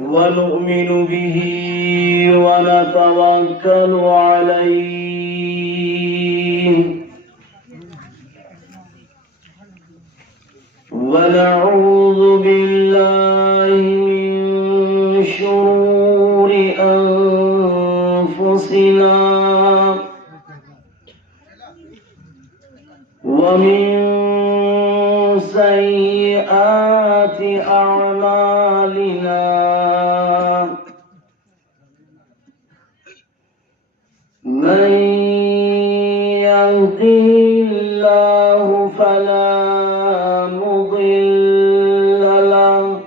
ونؤمن به ونتوكل عليه ونعوذ بالله من شرور أنفسنا ومن سيئات أعمالنا من يهده الله فلا مضل له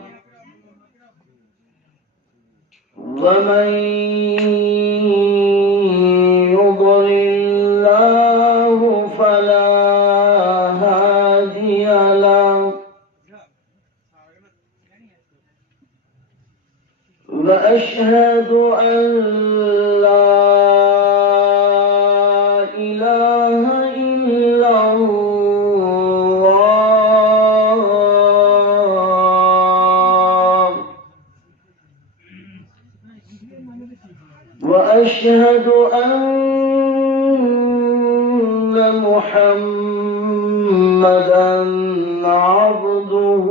ومن يضلل فلا هادي له وأشهد أن لا إله إلا الله وأشهد أن محمدًا عبده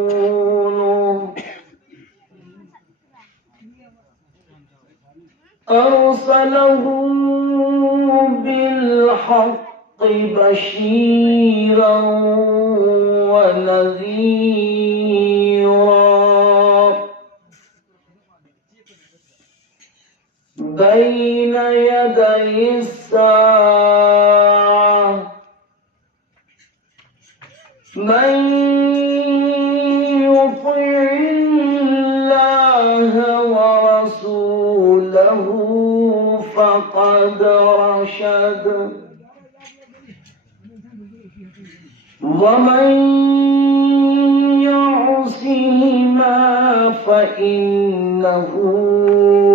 ورسوله أرسله بالحق بشيرا ونذيرا بين يدي الساعة من يطع الله ورسوله فقد رشد ومن يعصهما فإنه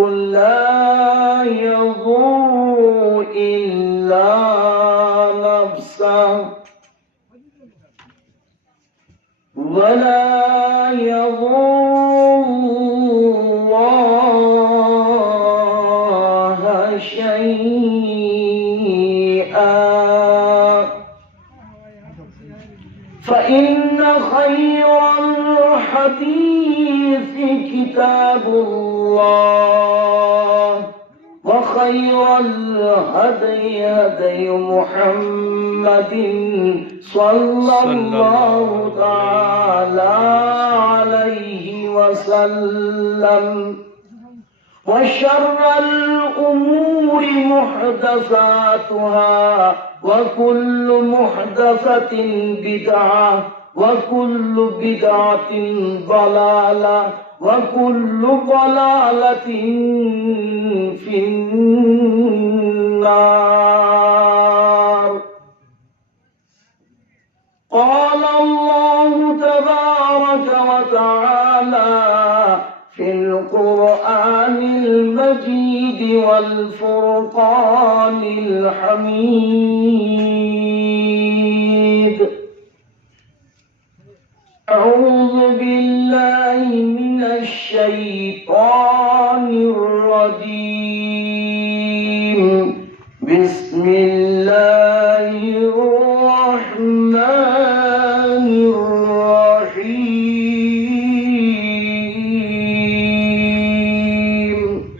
لا يضر إلا نفسه ولا يضر الله شيئا فإن خير الحديث كتاب الله وخير الهدي هدي محمد صلى الله تعالى عليه وسلم وشر الأمور محدثاتها وكل محدثة بدعة وكل بدعة ضلالة وكل ضلالة في النار قال الله تبارك وتعالى في القرآن المجيد والفرقان الحميد أعوذ بالله من الشيطان الرجيم بسم الله الرحمن الرحيم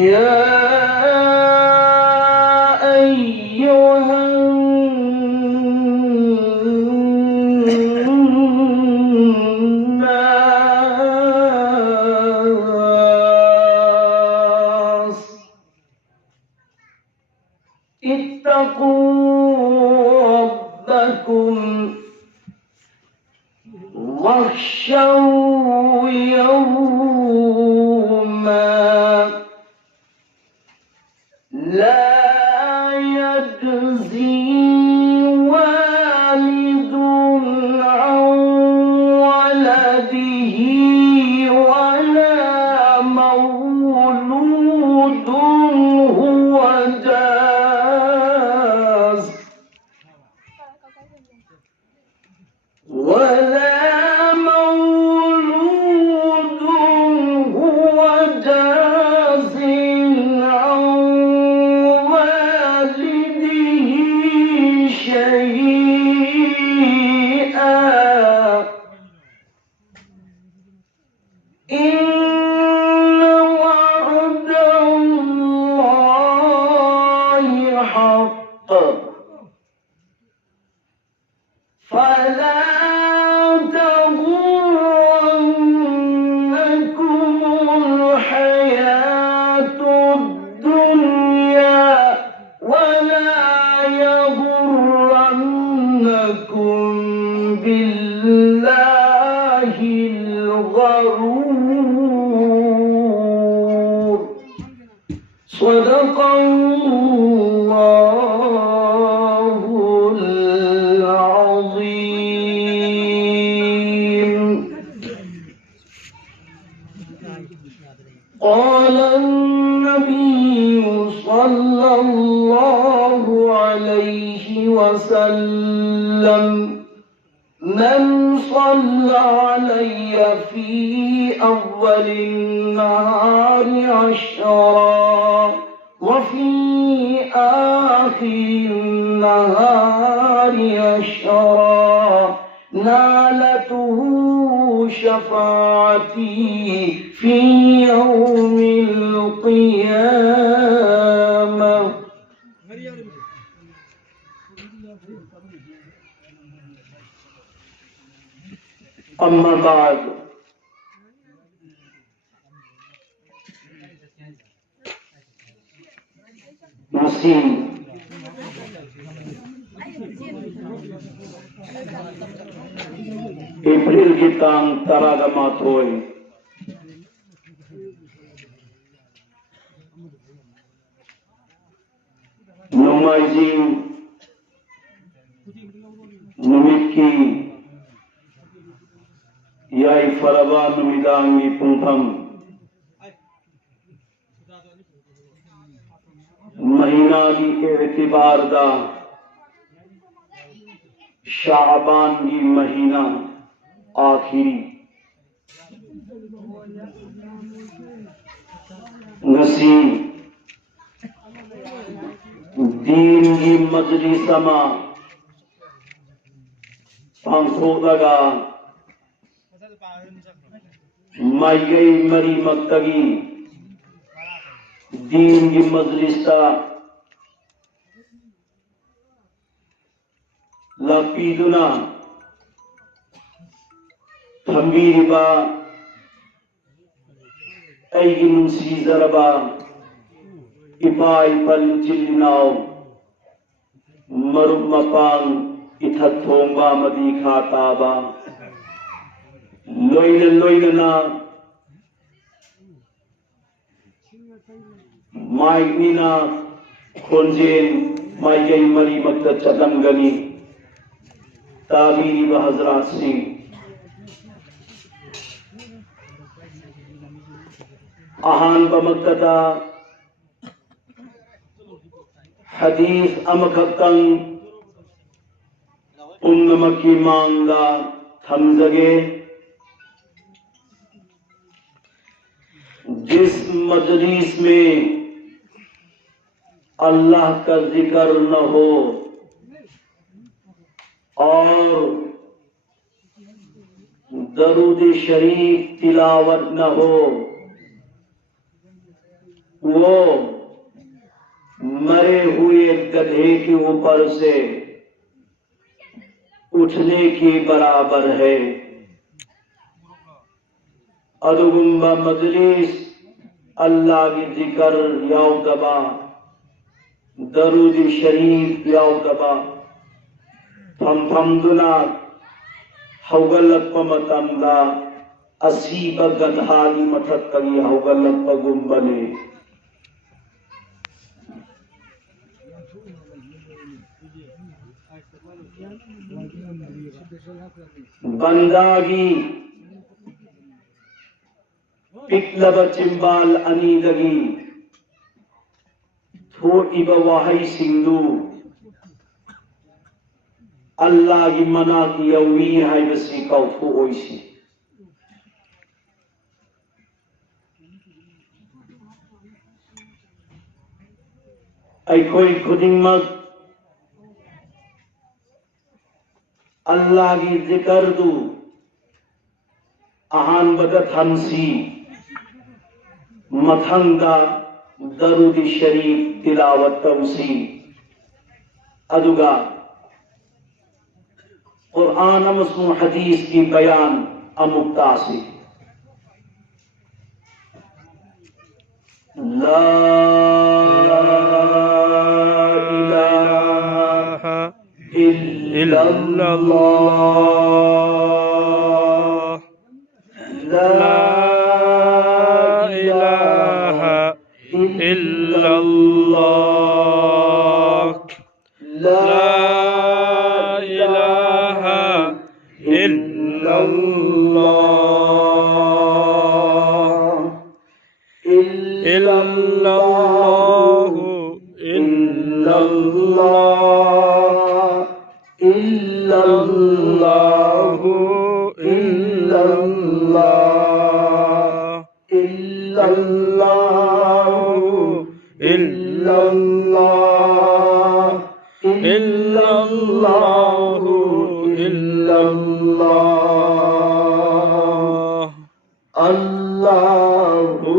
يا أيها الناس اتقوا ربكم واخشوا يوما لا يجزي والد عن ولده ولا مولود هو جاز सल्लल्लाहु अलैहि वसल्लम मन सल्ला अलैहि फी अव्वलिन नहारि अशरा वफी आखिर नहारि अशरा नालतुहु शफाअती फी यौमिल क़ियामह। अम्मा बाद नसीम अप्रैल की तांग तरागमात होए नुमाइजिंग नुमिकी याई फरवा नुमिदांगी पुंफम महीना की एतिबार दा शाबान की महीना आखिरी नसीम दीन की मजलिसमा पांसो लगा माई मरी मक्तगी दीन की मजलिसा लापीदुना थंबीरिबा ऐगी नुसी जरबा इपाई पल चिल्लिनाओ मरुब मपांग इथत थोंबा मदी खाताबा लोइन लोइनना माइनीना खोंजेन माइगई मरी मक्त चलमगनी ताबीरी व हजरात सिंह आहान बमक्तदा हदीस अमखक्कंग उन्नमकी मांगा थमजगे जिस मजलिस में अल्लाह का जिक्र न हो और दरूद शरीफ तिलावत न हो वो मरे हुए गधे के ऊपर से उठने के बराबर है। अदुगुम्बा मजलिस अल्लाह की जिक्र याव दबा दरूद शरीफ याव दबा फमफमदुना हौगलप मतमदा असीब गधाली मथक्की हौगलप गुम्बने बंदागी पिकलब चिंबाल अनीदगी थोड़ी बवाही सिंधु अल्लाह की मना की अवी है बसी कौफु ओइसी ऐ कोई खुदिमत अल्लाह की जिक्र दू आहान बदत हंसी मथंगा दरूद शरीफ तिलावत तौसी अदुगा कुरान मसमू हदीस की बयान अमुक्ता से ला इलाहा इल्लल्लाह ला इलाहा इल्लल्लाह ला इलाहा इल्लल्लाह इल्लल्लाहु illallah illallahu illallah illallahu illallah illallahu illallah Allahu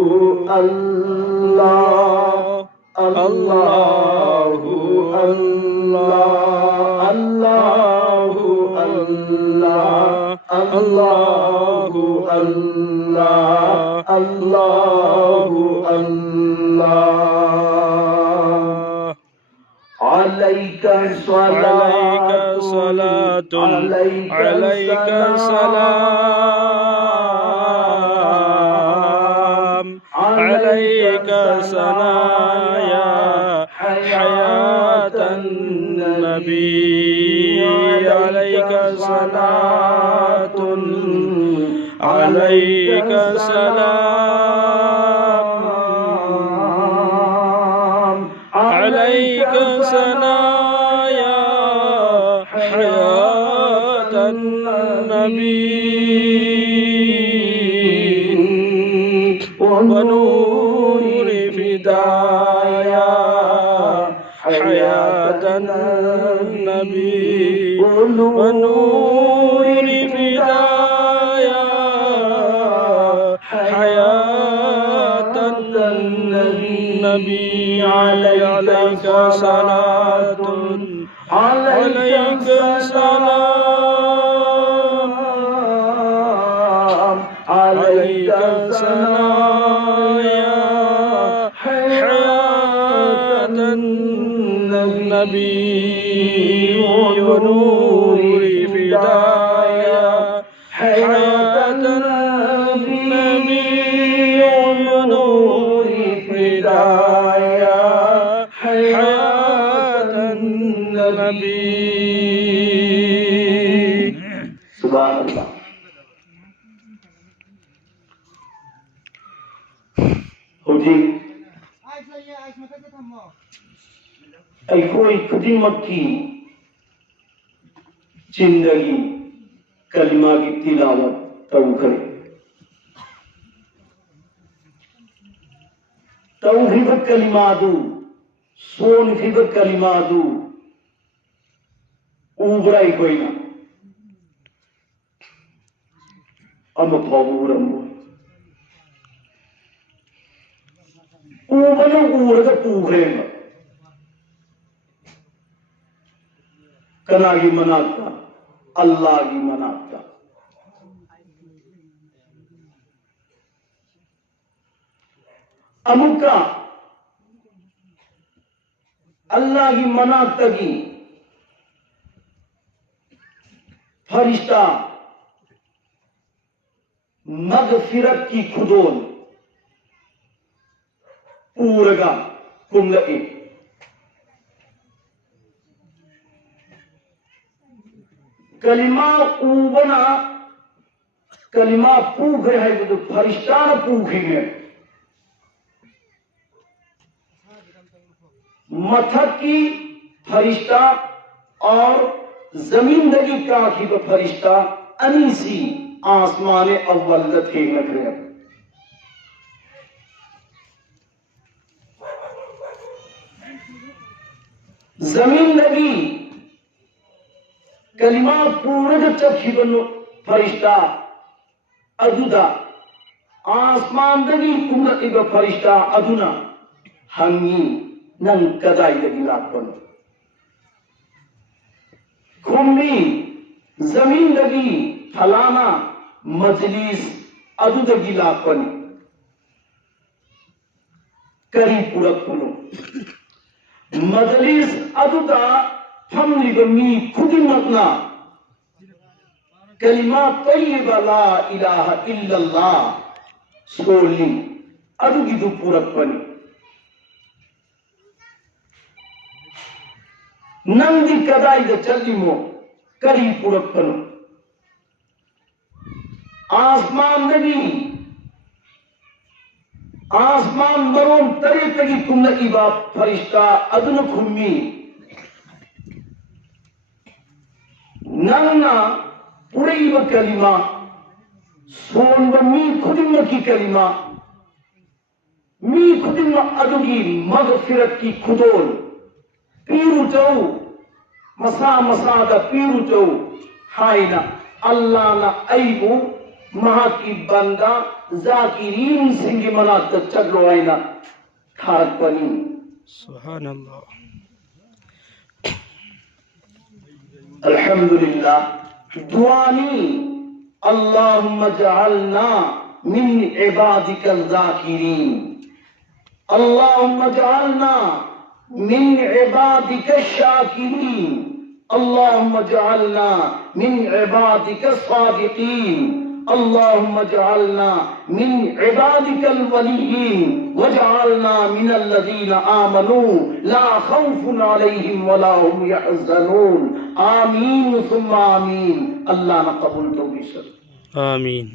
Allah Allahu Allah Allahu Allah Allahu Allah Allahu Allah Alayka salatun alayka salam alayka sanaya hayatan nabi alayka salatun alayka salam alayka sanaya hayatan nabi wa nuri fidaya hayatan nabi wa nuri fidaya hayatan nabi alayka salatun alayka salam alayka sanaya hayatan nabi wa nuri fidaya hayatan nabi wa nuri fidaya hayatan nabi subhanallah होती कोई खुदिमत की जिंदगी कलिमा की तिलावत तब करे तौहीद कलिमादु सोन फिद कलिमादु उबराई कोई ना अम फावूरम ऊबनो ऊरगा पूरेगा कनागी मनाता अल्लाह की मनाता अमुका अल्लाह की मनाता की फरिश्ता मगफिरत की खुदोन पूरगा कुमलई कलिमा ऊबना कलिमा पूख है तो फरिश्ता न पूखेंगे मथक्की फरिश्ता और जमींदगी काखी का फरिश्ता अनीसी आसमान अव्वल थे नखरे जमींदगी कलिमा पूरग चखी बनो फरिश्ता अजुदा आसमान दगी कुमरती का फरिश्ता अजुना हंगी नंग कदाई दगी लाख बनो खुम्बी जमीन दगी फलाना मजलिस अदु दगी लाख बनी करी पूरक बनो मजलिस अदुदा हमली बमी खुदी मतना कलिमा तय्यबा ला इलाहा इल्लल्लाह सोली अदुगी दु पूरक बनी नंदी कदाई द चलिमो करी पूरक बनो आसमान नबी आसमान बरों तरी तगी तुम इबा फरिश्ता अदन खुम्मी नंगना पूरे इबा कलिमा सोन मी खुदिम की कलिमा मी खुदिम अदुगी मगफिरत की खुदोल पीरु चौ मसा मसादा पीरु चौ हाइना अल्लाह ना अईबु महाकी बंदा जाकिरीन सिंगी मनात चलो आईना खारक बनी सुभान अल्लाह अल्हम्दुलिल्लाह दुआनी अल्लाहुम्मा जअलना मिन इबादिकल जाकिरीन अल्लाहुम्मा जअलना मिन इबादिकश शाकिरीन अल्लाहुम्मा जअलना मिन इबादिकस सादिकीन अल्लाहुम्मा जअलना मिन इबादिकल वलिय्यीन वजअलना मिनल लज़ीना आमनू ला खौफुन अलैहिम वला हुम यहज़नून आमीन सुम्मा आमीन। अल्लाह ना कबूल तो भी सर आमीन।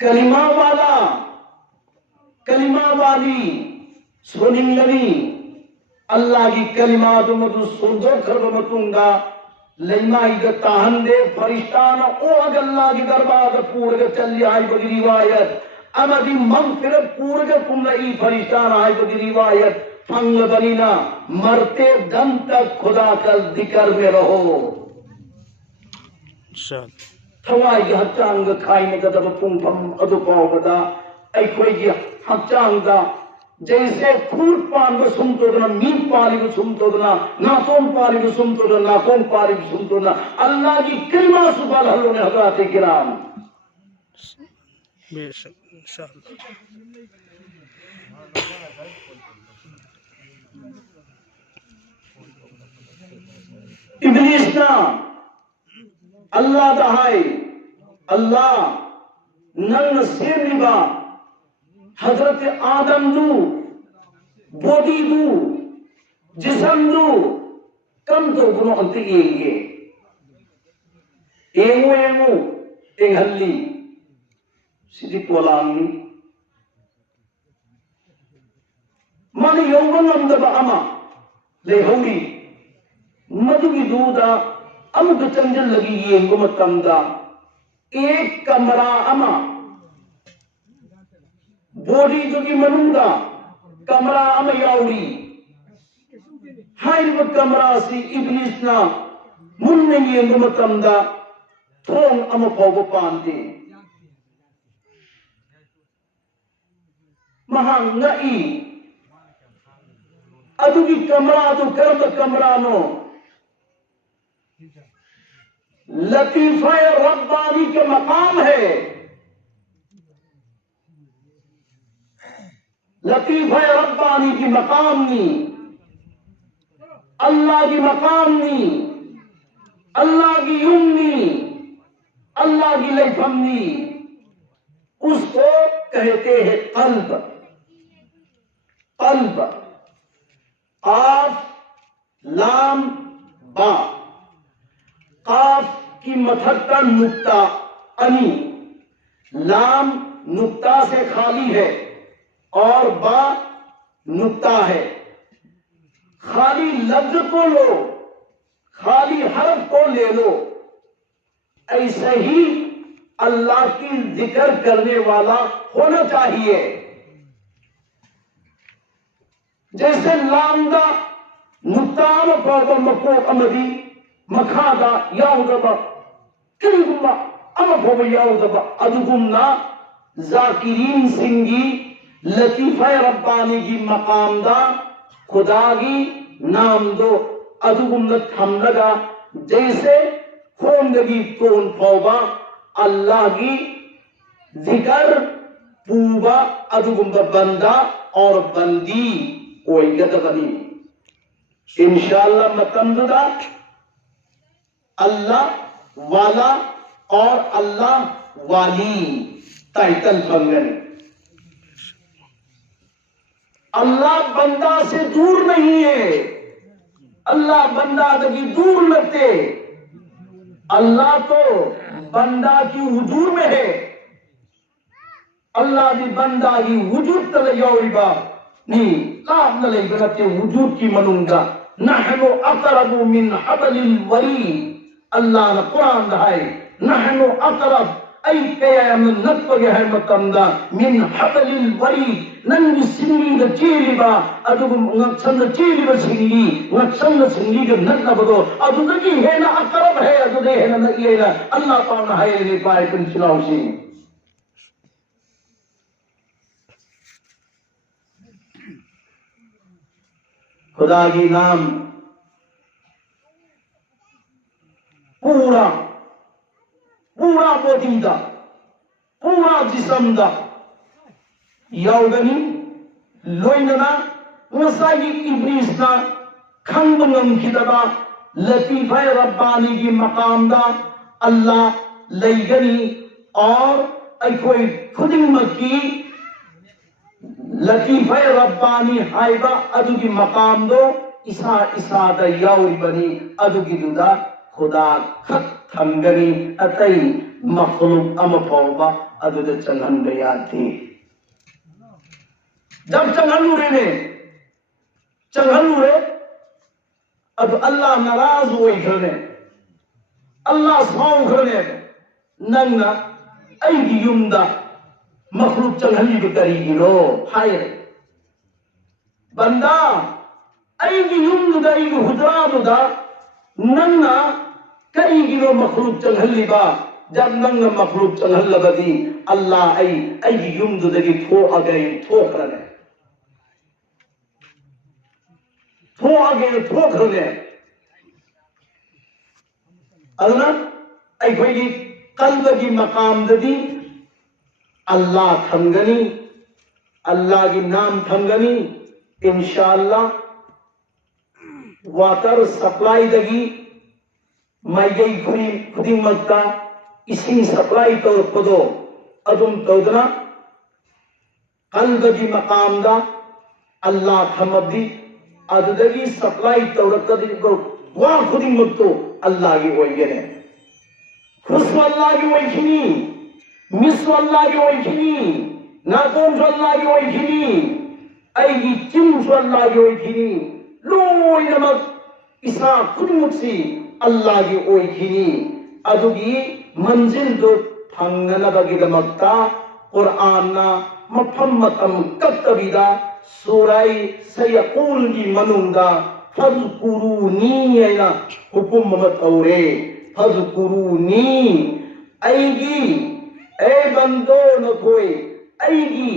कलिमा वाला कलिमा वाली सोनिंगनी अल्लाह की कलिमा तो मधु सुंदो खरब मतूंगा लइमाई ग ताहंदे फरिश्ताना ओ अल्लाह की दरबार पूरे के चल आई बगी रिवायत अमदी मगफिरत पूरे के कुमई फरिश्ताना आई बगी रिवायत फंग बनीना मरते दम तक खुदा का जिक्र में रहो थवाई हच्चांग खाई गदब पुंफम अदुपावदा ऐखोई हच्चांगा जैसे फूट पान में सुमतोदना मीट पाली में सुमतोदना नाकोन पाली में सुमतोदना नाकोन पाली में सुमतोदना अल्लाह की कलिमा सुबह हल्लों ने हज़रात किराम बेशक इंशाअल्लाह इब्लीस ना अल्लाह दहाई अल्लाह नंग सिर निभा हजरत आदम दू बॉडी दू जिसम दू कम तो गुनो अंत येंगे एमो एमो एंगल्ली सिद्धि कोलामी मन यौवन अंदर अमा ले होगी मधुगी दूधा अमुक चंजल लगी ये गुमत कमदा एक कमरा अमा बॉडी जो की मनुंगा कमरा अम याउरी हाइल वो कमरा सी इब्लिस ना मुन्ने ये गुमत कमदा थोंग अम पाव पांदे महांगाई अदुगी कमरा तो कर्म कमरा नो लतीफा रब्बानी के मकाम है लतीफा रब्बानी की मकाम नी अल्लाह की मकाम नी अल्लाह की युमनी अल्लाह की लैफमनी उसको कहते हैं कल्ब कल्ब काफ लाम बा काफ की मथक का नुक्ता अनी लाम नुक्ता से खाली है और बा नुक्ता है खाली लफ्ज को लो खाली हर्फ को ले लो ऐसे ही अल्लाह की जिक्र करने वाला होना चाहिए जैसे लामदा नुक्ताम पाओदमको अमदी मखादा याउदबा कलीगुम्बा अमफोब याउदबा अदुगुम्ना जाकिरीन सिंगी लतीफा रब्बानी की मकामदा खुदा की नाम दो अदुगुम्ना थम लगा जैसे खोंदगी तोन फौबा अल्लाह की जिक्र पूबा अदुगुम्बा बंदा और बंदी कोई गदबनी इंशाअल्लाह मतमदा अल्लाह वाला और अल्लाह वाली टाइटल बंगन अल्लाह बंदा से दूर नहीं है अल्लाह बंदा दगी दूर लगते अल्लाह तो बंदा की हुजूर में है अल्लाह दी बंदा की वजूद तले यावरिबा नी लाभ न लेबा नते वजूद की मनुंगा नहनु अक़रबु मिन हबलिल वरीद अल्लाह ने कुरान है नहनु अक़रब ay kaya am natpage hay makamda min habilil wari nang singi da chili ba adu ngaksan da chili ba singi ngaksan da singi ga natna bado adu da ki है ना अकरब है adu de है ना ये ना अल्लाह पाना है ने पाए कुन चलाओ सी खुदा की नाम पूरा पूरा बोधीदा पूरा जिसमदा यावगनी लोइनना ngसाई इब्लिसना खंगबंगम खिदबा लतीफा रब्बानी की मकामदा अल्लाह लैगनी और अखोई खुदिमकी लतीफा रब्बानी हाइबा अदुगी मकाम दो इसा इसा दा यावरी बनी अदुगी दुदा खुदा खत थमगनी अतई मखलूक अमफौबा अदुद चंगन बयाती जब चंगन ने चंगन अब अल्लाह नाराज हुई खरने अल्लाह साउ खरने नंगना ऐगी युमदा मखलूक चंगन की करीगिरो हाय बंदा ऐगी युमदा ऐगी हुजरादुदा नंगना करीगिरो मखलूक चंगलिबा जब नंग मखलूक चंगलबदी अल्लाह ऐ युमदुदगी थो अगई थो खरने थो अगई थो खरने अदना ऐखोगी कल्बगी मकाम ददी अल्लाह थमगनी अल्लाह की नाम थमगनी इंशाअल्लाह वाटर सप्लाई दगी माइगई खुदी मक्ता इसी सप्लाई तो पदो अदुम तोदना कल्ब की मकाम दा अल्लाह थमदी अददगी सप्लाई तो रखदी को वा खुदी मक्तो अल्लाह की वैगने खुश अल्लाह की वैखनी मिस अल्लाह की वैखनी नाकोन अल्लाह की वैखनी ऐगी चिम अल्लाह की वैखनी लोई नमक इसा खुदी मुक्सी अल्लाह की ओइखिनी अदुगी मंजिल दो फंगना बगिदमक्ता कुराना मफम मतम कत्तबिदा सूराई सयकूल की मनुंगा फज़कुरूनी ऐना हुकुम मतौरे फज़कुरूनी ऐगी ए बंदो न कोई ऐगी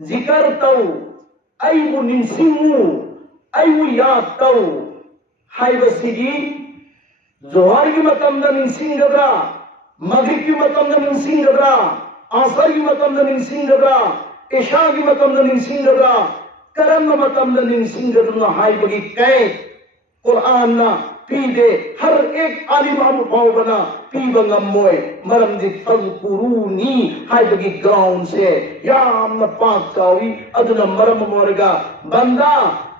जिक्र तौ ऐबु निसिंगु ऐबु याद तौ हाइबसिगी जोहर की मतम द निसिंगबरा मगरिब की मतम द निसिंगबरा असर की मतम द निसिंगबरा इशा की मतम द निसिंगबरा करम मतम द निसिंगबरा हाइबगी कै कुरान ना पीदे हर एक आलिम हम पाव बना पी बंगम मोय मरम दि फज़कुरूनी हाइबगी ग्राउंड से याम न पाक चावी अदुना मरम मोरगा बंदा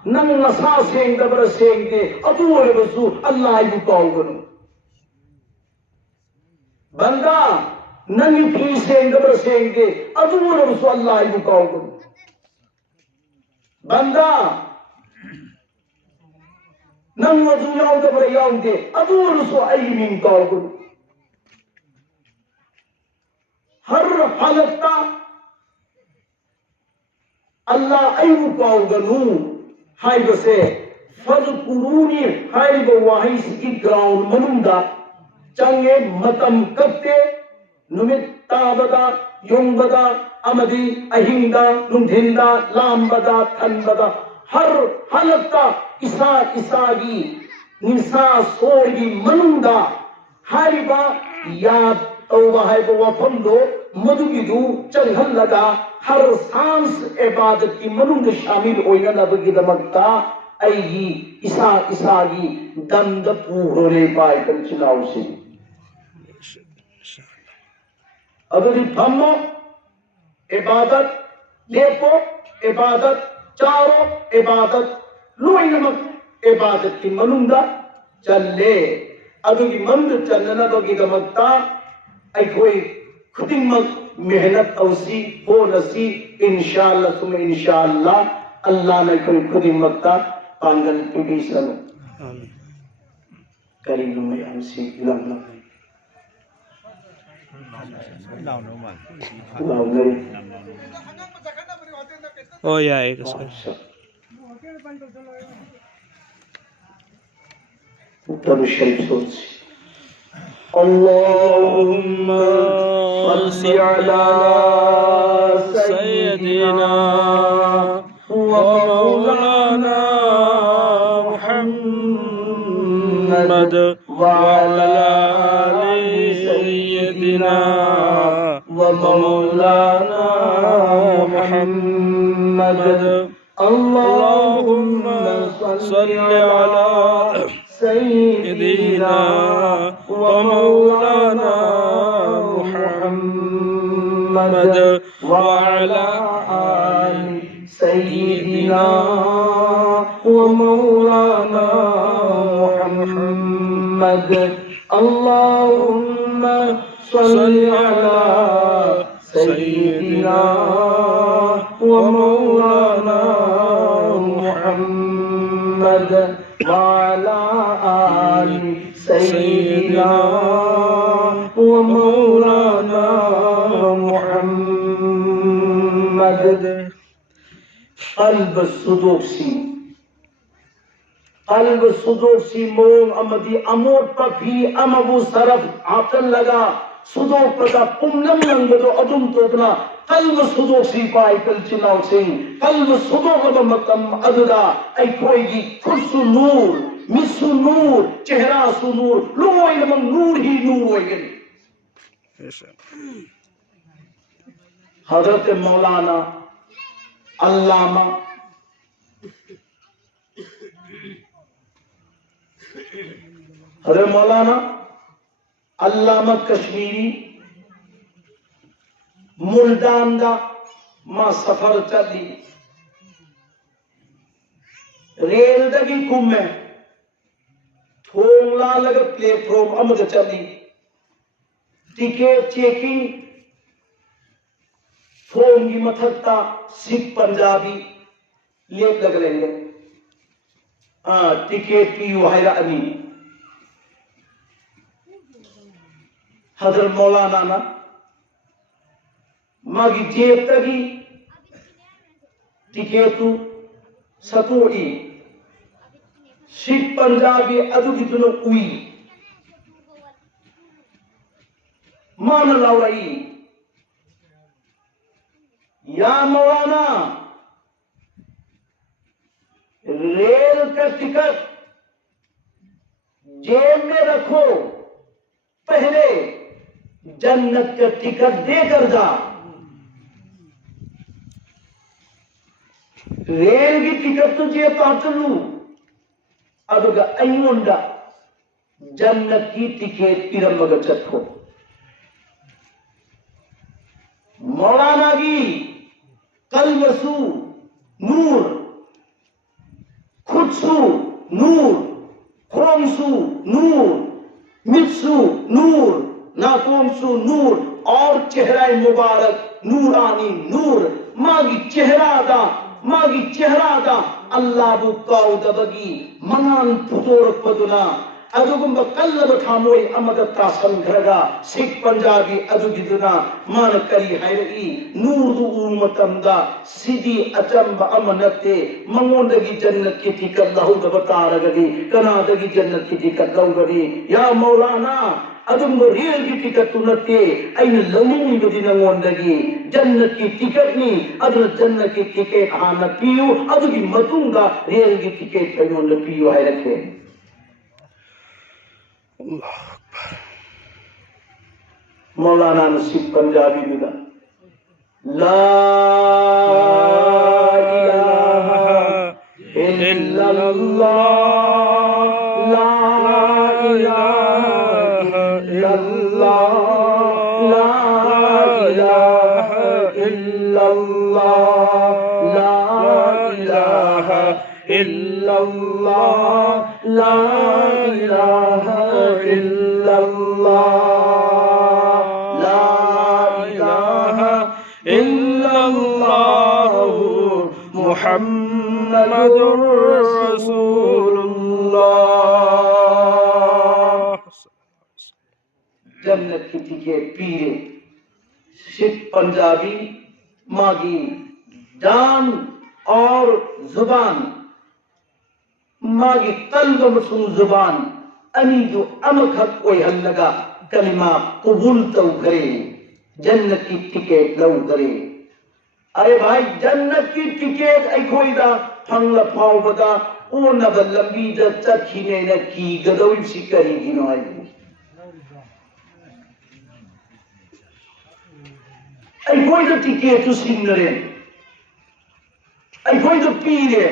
नंग नसा सेंग दबर सेंग दे अदूर बसु अल्लाह यू काउगनु बंदा नंग फी सेंग दबर सेंग दे अदूर बसु अल्लाह यू काउगनु बंदा नंग वजू याव दबर याव दे अदूर बसु अयमिन काउगनु हर हालत अल्लाह यू काउगनु हाय बसे फज़कुरूनी हाय बो वाहिस की ग्राउंड मनुंदा चंगे मतम कत्ते नुमित ताबदा योंबदा amadi ahinda nungthinda lambada thanbada har halatta isa isagi nisa soigi manunda hariba yad tauba haiba wafambu madugidu changhallada har sans ibadat ki manunda shamil hoina nabgidamakta aigi isa isagi danda purore pai kan chilausi अगली फम्मो इबादत लेपो इबादत चारो इबादत लोई नमक इबादत की मनुंदा चले अदुगी मंद चन्ननबगी दमक्ता अखोई खुदिमक मेहनत औसी हो नसी इंशाअल्लाह सुमे इंशाअल्लाह अल्लाह ने कोई खुदिमक्ता पांगल पिबिसन आमीन करीम में हमसी लम्मा लाउंगरी oh ya itu sekali Tabi Sharif sohsi Allahumma salli ala sayyidina wa maulana Muhammad wa ala ali sayyidina wa maulana Muhammad Allahumma salli ala sayyidina wa maulana Muhammad wa ala ali sayyidina wa maulana Muhammad Allahumma salli ala sayyidina wa maulana Muhammad wa ala ali sayyidina wa maulana Muhammad qalb sudoksi moon amadi amot papi amabu saraf aqal laga sudok pada pumnam langdo adum todna qalb sudoksi pai kalchinau sing qalb sudok aba matam aduda ai koigi kursu nur misu nur chehra su nur loy namang nur hi nur hoyen Hazrat Maulana Allama Hazrat Maulana Allama Kashmiri Muldan da ma safar chali rail दगी कुम्मे थोंगला लगा platform अमद चली ticket checking फोंगी मथक्ता सिख पंजाबी लेप लग लेंगे टिकट की वाहिरा अमी हजरत मौलाना ना मागी जेब तगी टिकटू सतोई सिख पंजाबी अदुगितुनो उई मान लाउराई या मौलाना रेल का टिकट जेब में रखो पहले जन्नत का टिकट देकर जा रेल की टिकट तो जेब पाचलू अदुगा अय्योंडा जन्नत की टिकट पिरमग चखो मौलाना की कल्बसु नूर खुदसु नूर खोमसु नूर मित्सु नूर नाकोमसु नूर और चेहरा मुबारक नूरानी नूर मागी चेहरा दा अल्लाह बु काउदबगी मनान पुतोर पदुना अदुगुंब कल्लब थामोई अमदत्ता संघरगा सिख पंजाबी अदुगिदुना मान करी हैरई नूर उम्मतंदा सिदी अचंब अमनते मंगोंदगी जन्नत की टिकट लहु बतारगदी कनादगी जन्नत की टिकट लौगदी या मौलाना अदुगुंब रियल की टिकट तुनते ऐन लमुंगदी नंगोंदगी जन्नत की टिकट नी अदु जन्नत की टिकट हाना पियो अदुगी मतुंगा रियल की टिकट कयोन पियो हैरते Allah Akbar. मौलाना नसीब पंजाबी बिदा ला इलाहा इल्लल्लाह ला इलाहा इल्लल्लाह ला इलाहा इल्लल्लाह ला इलाहा illallah, la ilaha illallah, la ilaha illallah, Muhammadur Rasulullah. जन्नत की टिकट पीरे सिख पंजाबी मागी जान और जुबान मागी कल्ब मसूम जुबान अनी जो अमखत कोई हल लगा कलिमा कबूल तो करे जन्नत की टिकट लो करे। अरे भाई जन्नत की टिकट ऐखोइदा फंगला फावबदा ओ नबल लंबी द चखिने न की गदौल सिकरी गिनोय ऐखोइदा टिकट तो सिंगरे ऐखोइदा पीरे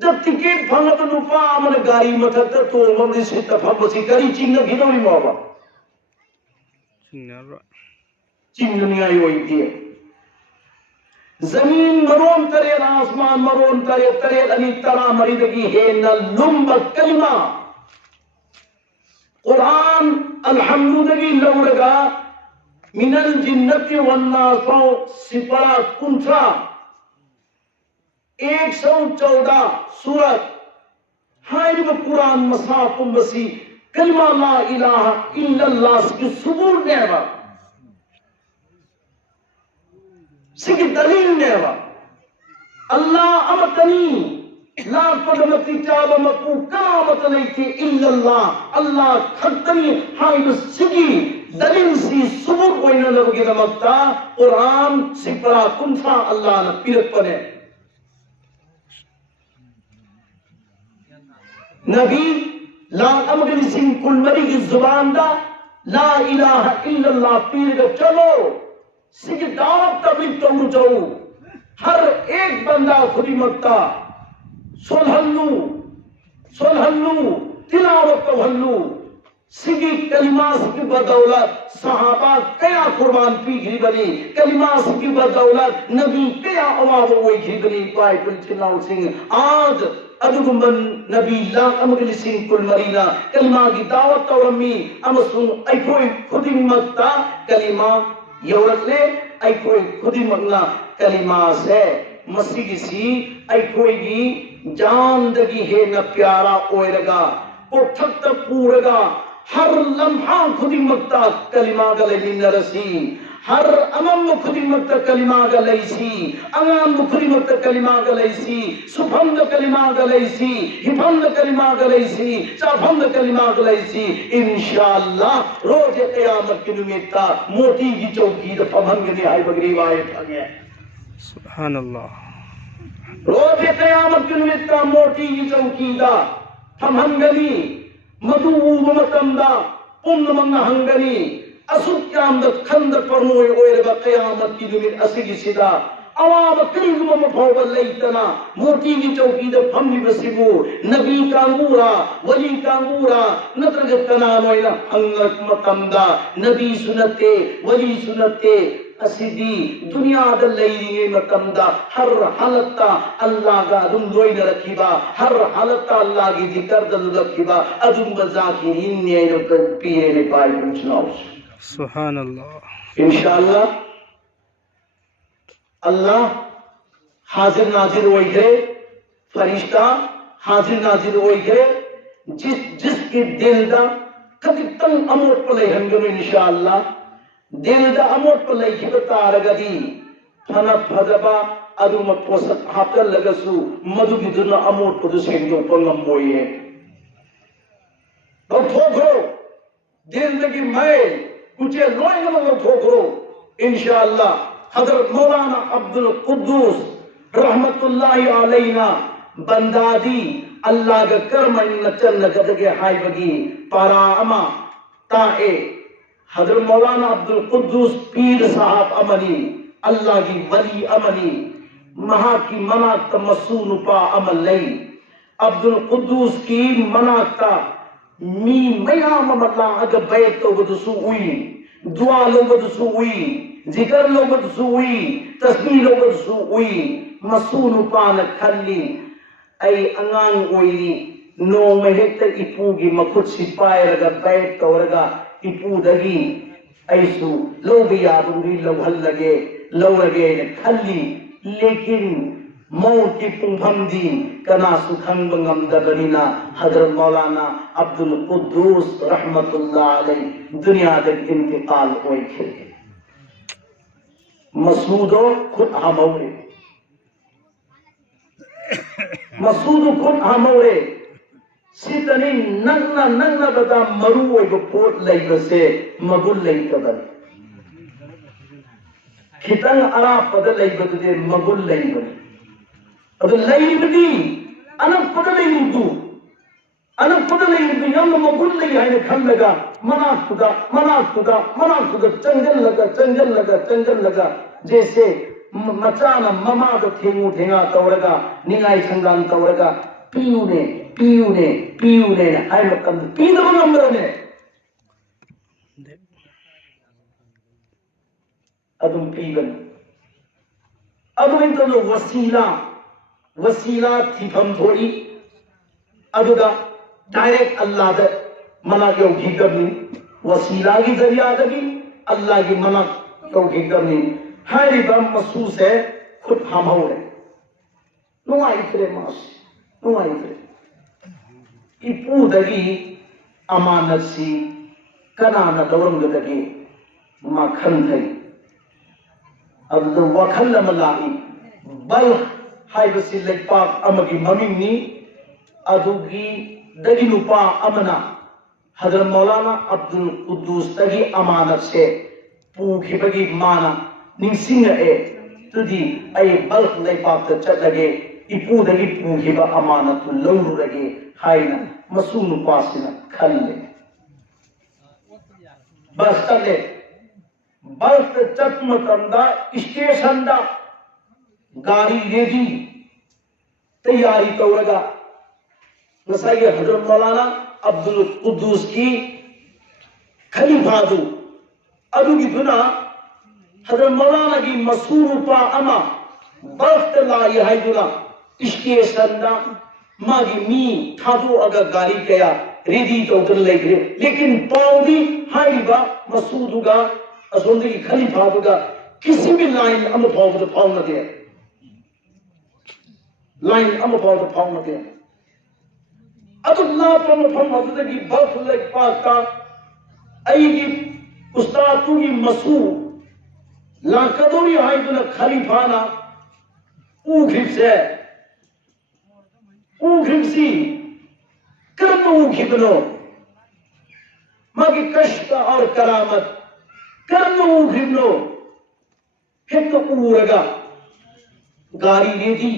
जब टिकट फंगत नुपा मन गाड़ी मथक तो मंदि से तफबसी करी चिंग गिनोली मोबा चिंग नियाई होइती जमीन मरोन तरे आसमान मरोन तरे तरे अली तरा मरीदगी है न लुम्ब कलिमा कुरान अल्हम्दुलिल्लाह लौरगा मिनल जिन्नति वन्नास सिपरा कुंठा 114 सूरत हाय कुरान मसाफुम बसी कलिमा ला इलाहा इल्लल्लाह की सुबूर नेवा सिगी दलील नेवा अल्लाह अमतनी ला पदमती चाब मकू कामत नहीं थी इल्लल्लाह अल्लाह खतनी हाय सिगी दलील सी सुबूर कोई न लगे नमकता कुरान सिपरा कुंठा अल्लाह न पीरत पने नबी ला अमगली सिंह कुलमरी की जुबान दा ला इलाहा इल्लल्लाह पीर का चलो सिख दावत तबलीग तो जाओ हर एक बंदा खुदी मक्ता सुलहल्लू तिलावत तो हल्लू सिगी कलिमास की बदौलत सहाबा कया कुर्बान पी घी बनी कलिमास की बदौलत नबी कया अवाब हुई घी बनी पाए पुलचिनाउ सिंह आज अदुगुमन नबी ला अमगली सिंह कुलमरीना कलिमा की दावत तो रमी अमसुन ऐखोई खुदी मक्ता कलिमा यौरतले ऐखोई खुदी मगना कलिमा से मसीगिसी ऐखोई की जान दगी है न प्यारा ओएरगा को थक पूरगा हर लम्हा खुदी मक्ता कलिमा गले नरसी हर अमम खुदी मक्ता कलिमा गलैसी अंगाम खुदी मक्ता कलिमा गलैसी सुफंद कलिमा गलैसी हिफंद कलिमा गलैसी चाफंद कलिमा गलैसी इंशाअल्लाह रोज क़यामत की निमित्ता मोटी की चौकी द पभंग ने हाय बगरी वायत आ गया सुभान अल्लाह रोज क़यामत की निमित्ता मोटी की चौकी दा पभंगनी मधु मतमदा पुण्य मंग हंगनी असुक्याम द खंद परनोय ओयरगा क़यामत की निमित्त असिगी सिदा अवाब करीम मफौब लैतना मोटी की चौकी द फम्मी बसिबू नबी कांगूरा वली कांगूरा नत्रग कनामोयना हंगत मतमदा नबी सुनते वली सुनते असिदी दुनिया द लैरिंगे मतमदा हर हालता अल्लाह का अदुम रोइन रखिबा हर हालता अल्लाह की जिक्र द रखिबा अदुम बजाकिरीन ने पीरे ने पाई पुछनाओ सुभान अल्लाह इंशाअल्लाह अल्लाह हाजिर नाजिर होई करे फरिश्ता हाजिर नाजिर होई करे जिसके दिल दा कभी तंग अमोट पले हंगनो इंशाअल्लाह दिल दा अमोट पले खिबता रगदी फना फदबा अदुम पोसत हातल लगसु मधु की दुना अमोट पदु सेंदो पंगम मोये तो ठोकरो दिल दगी मैल कुछ लोएंगे लोग ठोकरो इंशाअल्लाह हजरत मौलाना अब्दुल कुद्दूस रहमतुल्लाहि अलैना बंदादी अल्लाह का कर्म नचन गदगे हाय बगी पारा अमा ताए हजरत मौलाना अब्दुल कुद्दूस पीर साहब अमली अल्लाह की वली अमली महाकी मनात मसून पा अमल लई अब्दुल कुद्दूस की मनाता मी मया ममला अग बैत तो बदसु हुई दुआ लो बदसु हुई जिक्र लो बदसु हुई तस्बीह लो बदसु हुई मसून पान खल्ली ai angang oiri no mahekta ipu gi makhut sipairaga bait tawraga ipu dagi aisu loubiya bungi louhallage lourage ne khalli lekin मौत की पुंगभमदी कना सुखंग नमदबनीना हजरत मौलाना अब्दुल कुद्दूस रहमतुल्लाह अलैहि दुनिया के इंतकाल हुए थे मसूदो खुद हमौरे मसूद खुद हमौरे सितनी नन्ना नन्ना बदा मरु ओय पोट लैबसे मगुल लैतबन खितंग अरा पद लैबदे मगुल लैबन ಅದು ಲೈಬ್ರರಿ ಅನಪದಲೈದು ಯಮ್ಮ ಮಗುಲ್ಲೈ ಹೈನ ಖಲ್ಲಗ ಮನಾತುದ ಚಂಗಲ್ಲಗ ಜೈಸೆ ಮಚಾನ ಮಮಾದ ಥೇಂಗಾ ತವರಗ ನಿಂಗಾಯಿ ಸಂಗಾನ್ ತವರಗ ಪಿಯುನೆ ಹೈನ ಕಂದು ಪೀದವ ನಂಬರನೆ ಅದಂ ಪೀಗನ್ ಅದು ಇಂತನು वसीला थीफम थोड़ी अदुगा डायरेक्ट अल्लाह दे मना क्यों घिकबनी वसीला की जरिया दगी अल्लाह की मना क्यों घिकबनी हारी बम महसूस है खुद हम हो रहे नुआई फिरे मास नुआई फिरे इपू दगी अमानत सी कनाना दौरंग दगी मखन थई अब तो वखल मलाई बल हाइबसी लेपाक अमगी ममिंगनी अदुगी दगी नुपा अमना हजरत मौलाना अब्दुल कुद्दूस तगी अमानत से पूखिबगी माना निंसिंग ए तुदी अय बल्क लेपाक त चलगे इपू दगी पूखिबा अमानत लौरुरगे हाइना मसू नुपासिना खल्ले बस तले बल्क चतमतंदा स्टेशन दा गाड़ी रेडी तैयारी तौरगा नसाई हजरत मौलाना अब्दुल कुद्दूस की खलीफा दु अदुगी दुना हजरत मौलाना की मसूरुपा अमा बल्क लाई हाइदुना स्टेशन दा मागी मी थादु अगर गाड़ी कया रेडी तौदन लेग्रे लेकिन पाउदी हाइबा मसूदुगा असोंदी खलीफा दुगा किसी भी लाइन अम फाउ न दे लाइन अम फाउ न दे अदुल्ला पम अदुदगी बल्क लेक पाता अईगी उस्तादुगी मसू लाकदोरी हाइदुना खलीफाना ऊघिप्सी कर्म ऊघिबनो मागी कष्ट और करामत कर्म ऊघिबनो हित ऊरगा गाड़ी रेडी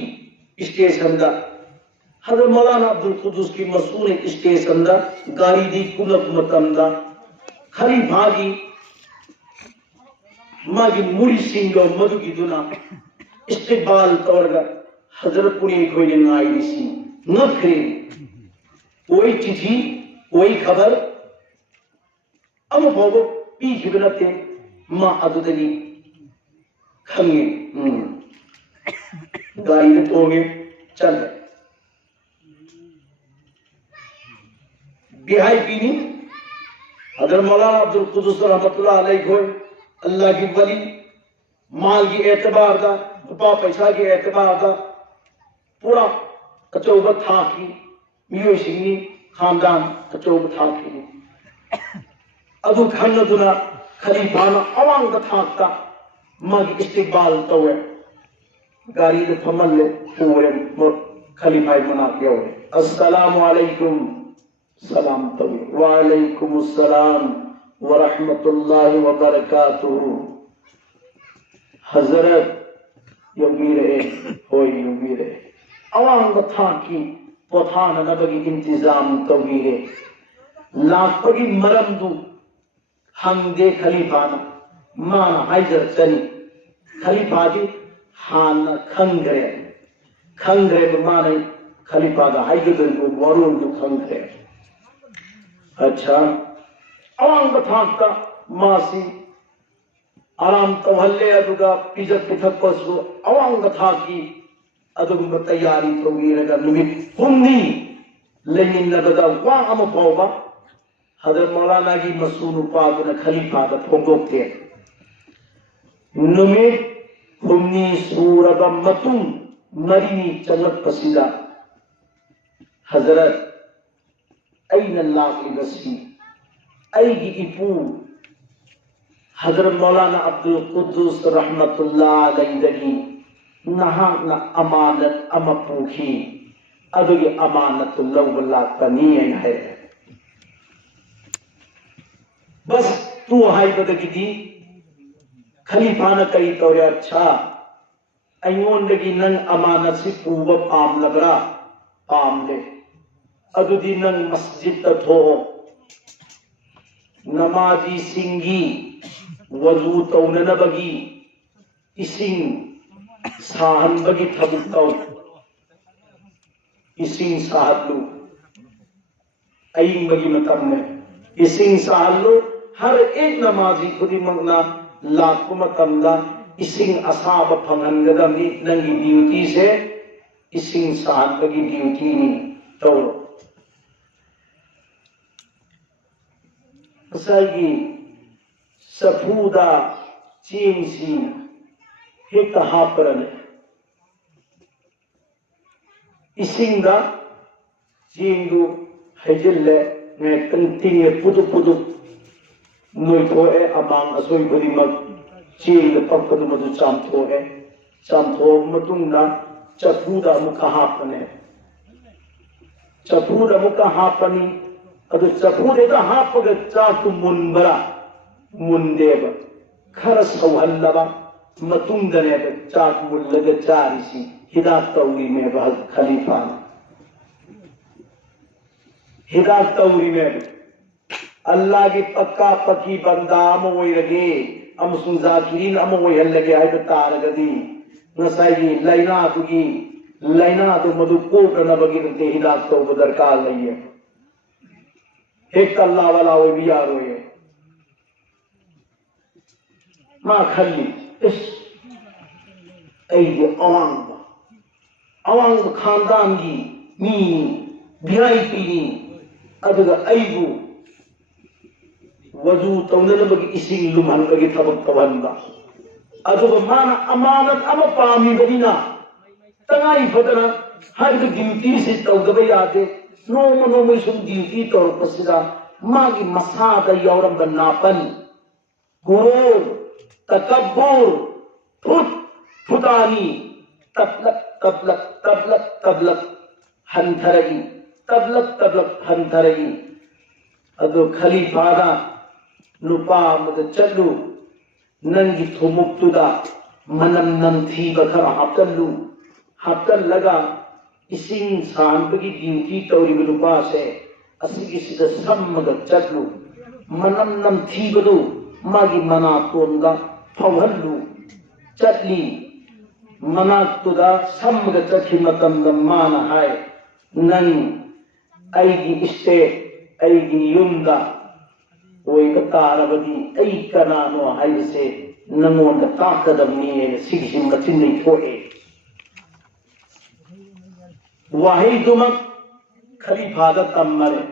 स्टेशन दा हजरत मौलाना अब्दुल कुद्दूस की मसूर स्टेशन दा गाड़ी दी कुलक मतंदा खलीफा की मागी मुरी सिंगो मधुगी दुना इस्तेबाल तौरगा हजरत पुरी कोई ने आई सी नखरे कोई चिट्ठी कोई खबर अब बाबू पी खिबनते मां अदुदगी खंगे गाड़ी में तोगे चल बिहाई पीनी हजरत मौलाना अब्दुल कुद्दूस रहमतुल्लाह अलैहि को अल्लाह की वली माल की एतबार दा रुपा पैसा की एतबार दा पूरा कचौबत था की मियो सिंगी खानदान कचौबत था की अदु खन्न दुना खलीफा ना अवांग थाकता मग इस्तिकबाल तोवे गाड़ी दे फमल ले पूरे खलीफा मना के हो अस्सलामु अलैकुम सलाम तबी व अलैकुम अस्सलाम व रहमतुल्लाहि व बरकातुहू हजरत योगीरे अवांग था की पोथान नबगी इंतजाम तबीरे लाखपगी मरम दु हंगे खलीफाना मान हाइजर चली खलीफा जी हान खंगरे माने खलीफा का हाइजर को वरुण दु खंगरे अच्छा अवांग थाकता मासी आराम तवहल्ले अदुगा पिजक पिथक पसु अवांग था की अदुगुम्बा तैयारी तौगिरगा नुमित हुमनी लेमिन्नबदा वा अमा फावबा हजरत मौलाना की मसू नुपादुना खलीफादा फोंदोक्ते नुमित हुमनी सूरबा मतुंग मरिनी चंगलपसिदा हजरत अइना लागिबसी अइगी इपू हजरत मौलाना अब्दुल कुद्दूस रहमतुल्लाह अलैहि नहाकना अमानत अमा पूखी अदुगी अमानत लौब लाक्कनी है बस तू हाई बदगी खलीफा न कई तौरे अच्छा अयोंदगी नंग अमानत से पूब पाम लगरा पाम ले अदुदी नंग मस्जिद थो नमाजी सिंगी वजू तौननबगी इसिंग साहनबगी थबुक तौ इसिंग साहलु अयिंबगी मतम में इसिंग साहलु हर एक नमाजी खुदिमगना लाख मतमदा इसिंग असाब फंगनगदमी नंगी ड्यूटी से इसिंग साहनबगी ड्यूटी नि तौरो असागी सफूदा चींसी हित हापरन इसिंगा चींगु हजल्ले ने कंटिन्यू पुदु पुदु नोइथोए अमांग असोई खुदिमक चींग पक्कदु मदु चामथोए चामथो मतुंगा चफूदा मुका हापने चफूदा मुका हापनी अदु चफूदेदा हापगा चाकु मुनबरा मुंदेब खर सौहल्लबा मतुंगने चाक मुल्लग चारिसी हिदात तौरी में बहल खलीफा हिदात तौरी में अल्लाह की पक्का पकी बंदा अमोइरगे अमसुं जाकिरीन अमोइहल्लगे है तारगदी नसाई लैना तो मधु कोटनबगी ते हिदात तौब दरकार लइए एक अल्लाह वाला वो भी यार हो माँ खली इस अवांग खानदान की मी वीआईपी नी अदुगा अइबु वजू तौननबगी इसिंग लुमहनबगी थबक तवहनबा अदुगा माना अमानत अमा पामीबनिना तंगाई फदना हर ड्यूटी से तौदबा यादे नोम सुम ड्यूटी तौरपसिदा मागी मसादा यौरंब नापन गुरूर तकब्बुर फुटानी तबलक हंथरगी तबलक हंथरगी अदो खलीफादा नुपा मद चल्लु नंगी थुमुक्तुदा मनम नंथी बखर हापतल लगा इसिंग सांबगी ड्यूटी तौरिब नुपा से असिगी सिदा सम्मग चल्लु मनम नंथी बदु मागी मनातोंदा फवहल्लु चटली मनातुदा सम्मग चखि मतमदा माना हाय नंग अइगी स्टेट अइगी युमदा ओइगा तारबदी अइ कनानो हायसे नंगोंदा ताकदमनी सिगिसिम मचिनै थोए वाहिदुमक खलीफादा तम्मरे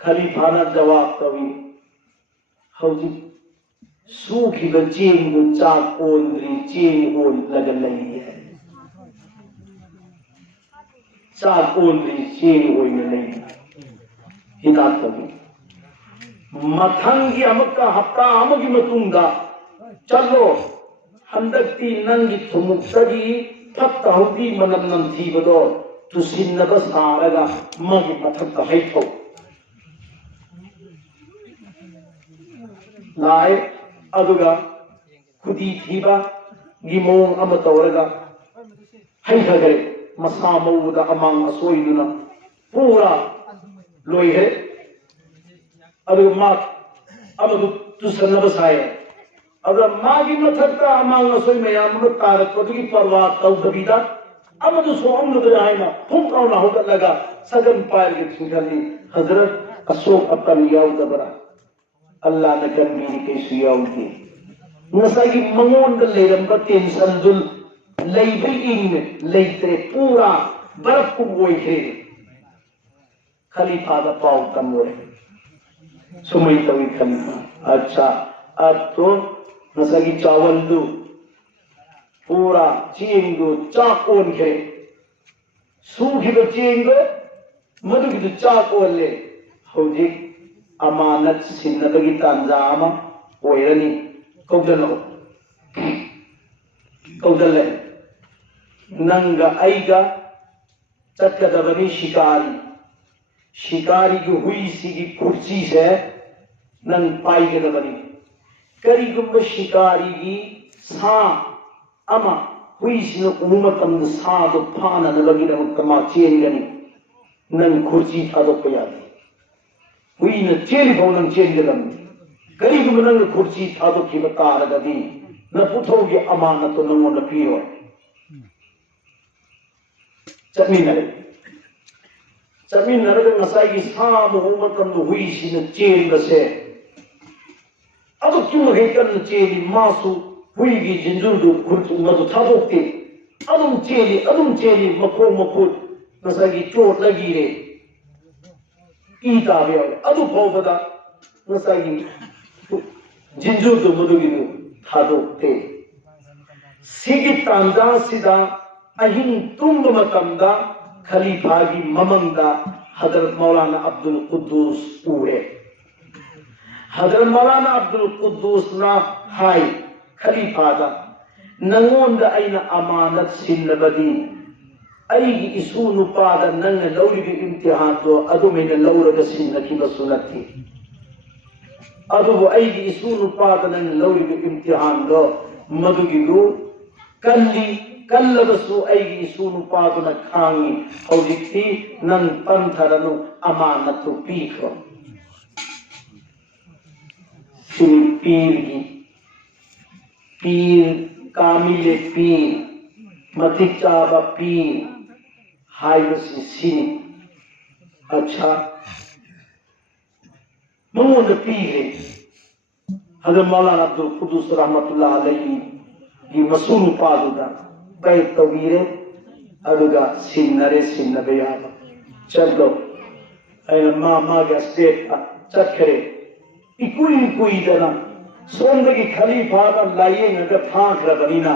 खलीफाना जवाब तवी हौजी सूखी चेंग चाक ओंद्री चेंग ओन लगन लगी है चाक ओंद्री चेंग ओन लगी हिदात तवी मथंगी अमका हफ्ता अमगी मतुंगा चलो हंदक्ती नंगी थुमुक्सगी फत्ता हुदी मनम नंथी बदो तुसिन्नब सारगा मगी मथक्का हैथो लाए अदुगा खुदी थीबा गिमोंग अम तौरगा हैथगरे मसा मौदा अमांग असोइदुना पूरा लोइहे अदु मा अमदु तुसन्नब साये अगर मागी मथक्का अमांग असोइ मयाम न तारकदुगी परवा तौदबिदा अमदु सोम न जायना फुम कौना होगा लगा सगन पायल के सुगली हजरत अशोक अपन याव दबरा अल्लाह न कर मेरी के सुयाव के नसाई मंगोन द लेरंब टेंशन दुल लेबै इंग लेते पूरा बर्फ को ओइखे खलीफा दा पाव तमोरे सुमई तवी खलीफा अच्छा अब तो नसगी चावल दो पूरा चेंग दो चाक ओन के सूखी दो चेंग दो मधु की दो चाक ओन ले हौजिक अमानत सिन्नदगी तांजामा ओइरनी कौदलो कौदले नंगा आइगा चटकदबनी शिकारी की हुई सी की कुर्सी से नंग पाई के दबनी करी गुम्ब शिकारी की सा अमा हुई सी न उम्मतम सा तो फाना न लगी न तमा चेन गनी नंग कुर्सी था तो पयादी हुई न चेन भाव नंग चेन गलम करी गुम्ब नंग कुर्सी था तो की बता रहा दी न पुथोगे अमानत तो नंगो न पियो चमीनरग नसाई सा मोहम्मद हुई सिन चेन बसे अब क्यों है कन चेली मासु हुई की जिंजुर दो खुद मधु थादोक्ते अदुम चेली मखो नसाई चोट लगी रे ईता बेव अदु फोबदा नसाई जिंजुर दो मधु की थादोक्ते सिगी तांजा सिदा अहिं तुंग मतमदा खलीफा की ममंदा हजरत मौलाना अब्दुल कुद्दूस पूरे हजरत मौलाना अब्दुल कुद्दूस ना हाय खलीफा दा नंगोंद अइना अमानत सिन्नबदी अइगी इसू नुपादा नंग लौरिगी इम्तिहान तो अदुमेन लौरग सिन्नकी बसुनती अदुबु अइगी इसू नुपादा नंग लौरिगी इम्तिहान दो मदुगी गु कल्लबसु अइगी सूनु पादुना खांगी हौजिक्ति नंग पंथरनु अमानतु पीखो सिनी पीर कामिले पीर मतिचाबा पीर हाइबसी सिनी अच्छा मंगोंद पीर हजरत मौलाना अब्दुल कुद्दूस रहमतुल्लाह अलैहि की मसूनु पादुदा बै तवीरे अदुगा सिन्नरे सिन्नबयाबा चलो ऐना मा के स्टेट चखरे इकुई दना सोंदगी खलीफा का लायेंगा थांखरबनिना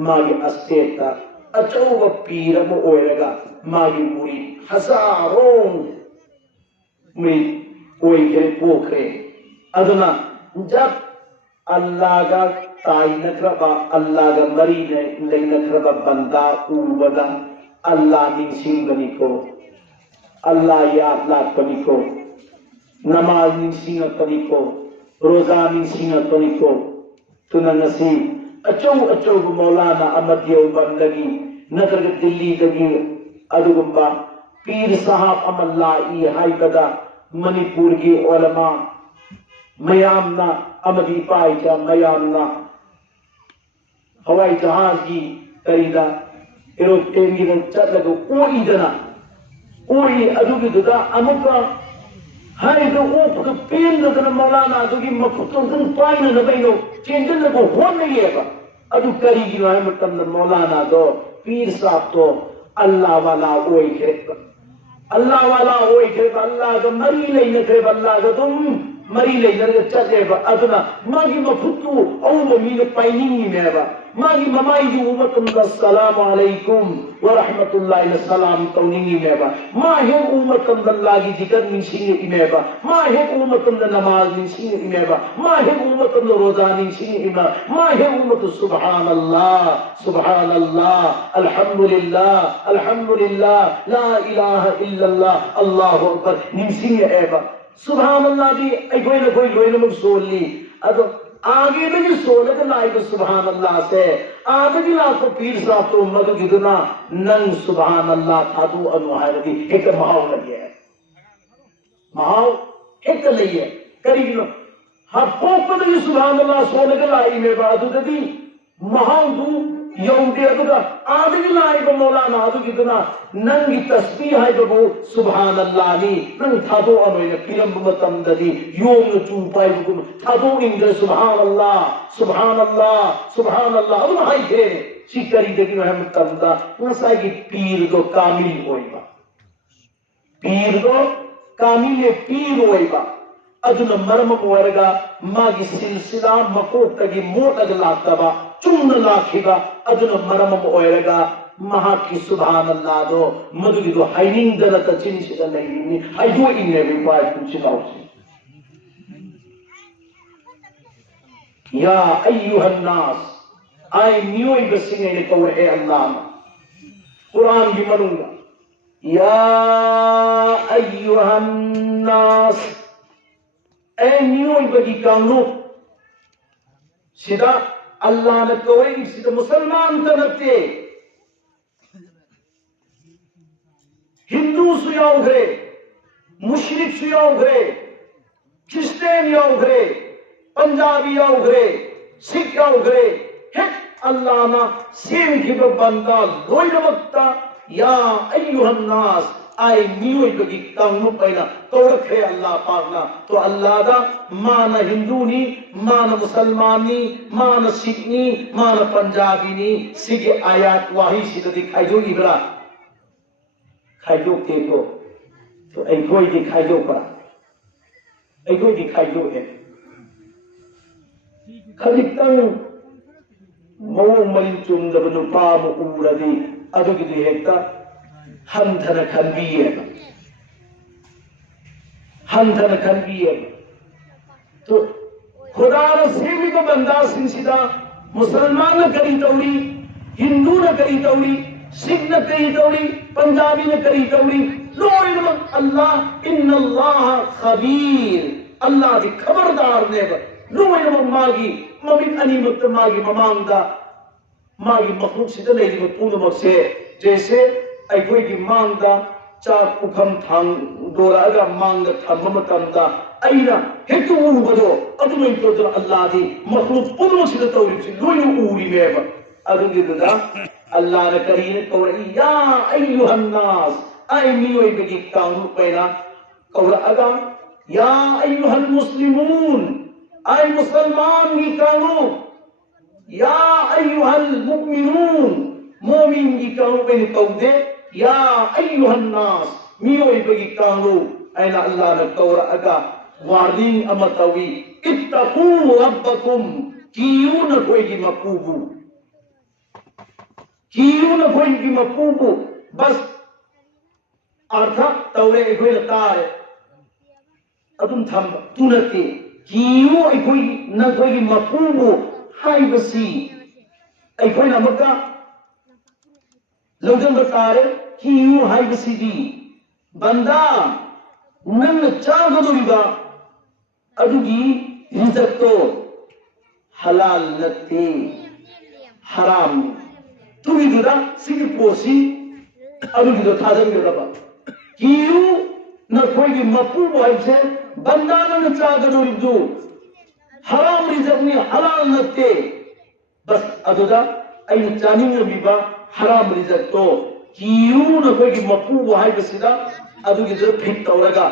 मागी स्टेट का अचौब पीर म ओइरगा मागी मुरी हजारों मुरी ओइखे पोखरे अदुना जब अल्लाह का ताई नखरबा अल्लाह का मरी ने नखरबा बंदा उबदा अल्लाह निसिंग बनी को अल्लाह याद लाख बनी को नमाज निसिंग बनी को रोजा निसिंग बनी को तुना नसीब अचौ मौलाना अमदियो बंदगी नगर दिल्ली दगी अदुगुम्बा पीर साहब अमल्ला ई हाई बदा मणिपुर की उलमा मयामना अमदी पाइजा मयामना हवाई जहाज की करीदा एरोप्लेन की चलगो ओई अदुगी दुदा अमुका हाय दो ओप के पेन दन मौलाना अदुगी मखुतों दन पाइन न बैनो चेंजन को होन नहीं है अदु करी की है मतम मौलाना दो पीर साहब तो अल्लाह वाला ओई के अल्लाह वाला ओई के अल्लाह का मरी ले न थे अल्लाह का तुम मरी ले नरग चलेबा अदना मागी मफुतु औ मीन पाइनिंगी मेबा मागी ममाई जी उमतम का सलाम अलैकुम व रहमतुल्लाहि सलाम तौनिंगी मेबा मा हे उमतम अल्लाह की जिक्र निसिंगे इमेबा मा हे उमतम नमाज निसिंगे इमेबा मा हे उमतम रोजा निसिंगे इमा मा हे उमत सुभान अल्लाह अल्हम्दुलिल्लाह ला इलाहा इल्लल्लाह अल्लाहु अकबर निसिंगे एबा सुभान अल्लाह दी अगोइल कोई लोइन मुग सोली अदो आगे में जो सोले तो लाइक सुभान अल्लाह से आगे की लाख को पीर साहब तो मधु गिदना नंग सुभान अल्लाह था तो अनुहारती एक महाव लगे है महाव एक लगी है करीब लो हाँ पोप में सुभान अल्लाह सोले के लाई में बात होती महाव दू यौंदे अदुगा आदि लाई को मौलाना अदु कितना नंगी तस्बीह है तो सुभान अल्लाह नी नंग थादो अमैने फिल्म मतम ददी योम चू पाई को थादो इंद्र सुभान अल्लाह अदु हाई थे सी करीदगी है मतमदा ngसाई पीर दो कामिल होइबा पीर दो कामिल पीर होइबा अदुना मरम ओरगा मागी सिलसिला मकोतगी मोटग लातबा चुन्न लाखिबा अदुना मरम ओरगा महाकी सुभान अल्लाह दो मधुगी दो हाइनिंग दला तचिन सिदा लेनी हाइदो इने बे पाय कुचिलाउसी या अय्युहन नास आई न्यूई बसिंगे ने कौर ए अल्लाह कुरान की मनुंगा या अय्युहन नास ए न्यूई बगी कांगो सिदा अल्लाह ने कौर सिदा मुसलमान तनते हिंदू सुयाउघरे मुशरिक सुयाउघरे क्रिश्चियन याउघरे पंजाबी याउघरे सिख याउघरे हेक अल्लाह ना सेम की बंदा लोइनमक्ता या अय्युहन नास आई न्यूई बगी कांगु पैना कौरखे अल्लाह पाकना तो अल्लाह दा मान हिंदूनी मान मुसलमानी मान सिखनी मान पंजाबीनी सिगे आयात वाही सिद दिखाई दो इबरा खाइदो केको तो ऐ कोई दिखाई दो पा ऐ कोई दिखाई दो है खजितंग मऊ मलिन चुंदब नुपा उरदी अदुगी हेक्ता हंधन खनबीए हंधन खनबीए तो खुदा ने सेवी को बंदा सिंसिदा मुसलमान ने करी तौड़ी हिंदू ने करी तौड़ी सिख ने करी तौड़ी पंजाबी ने करी तौड़ी लोइन अल्लाह इन्नल्लाह खबीर अल्लाह दी खबरदार ने लोइन मागी ममिन अनिमत मागी ममांगदा मागी मखलूक सिदा लेदी पूर्ण मक्से जैसे अखोई की मांगदा चाक पुखम थांग दोरागा मांग थम मतमदा अइना हेतु उबदो अदुमें तो अल्लाह दी मखलूक पूर्ण सिदा तौरी लोइन उरी मेब अदुगिदा अल्लाह ने करीने कौर या अय्युहन नास आई मियोई बगी काउनु पैना कौर अगा या अय्युहल मुस्लिमून आई मुसलमान की काउनु या अय्युहल मुमिनून मोमिन की काउनु पैनी कौदे या अय्युहन नास मियोई बगी काउनु ऐना अल्लाह ने कौर अगा वार्निंग अमतवी इत्तकू रब्बकुम कियू न कोई की मकूबू कियू न कोई की मकूबू बस अर्थ तौरे अखोई तारे अदुम थम तुनते कियू अखोई न कोई की मकूबू हाइबसी अखोई नमका लौजन बतारे कियू हाइबसी दी बंदा नंग चागदुरिबा अदुगी रिजक तो हलाल नते हराम तुगी दुदा सिगी पोसी अदुगी दो थाजन गदबा कियू न कोई की मकू वाइसे बंदा न चागदुरिदु हराम रिजक नि हलाल नते बस अदुदा ऐन चानिंग बिबा हराम रिजक तो कियू न कोई की मकू वाइबसिदा अदुगी दो फिट तौरगा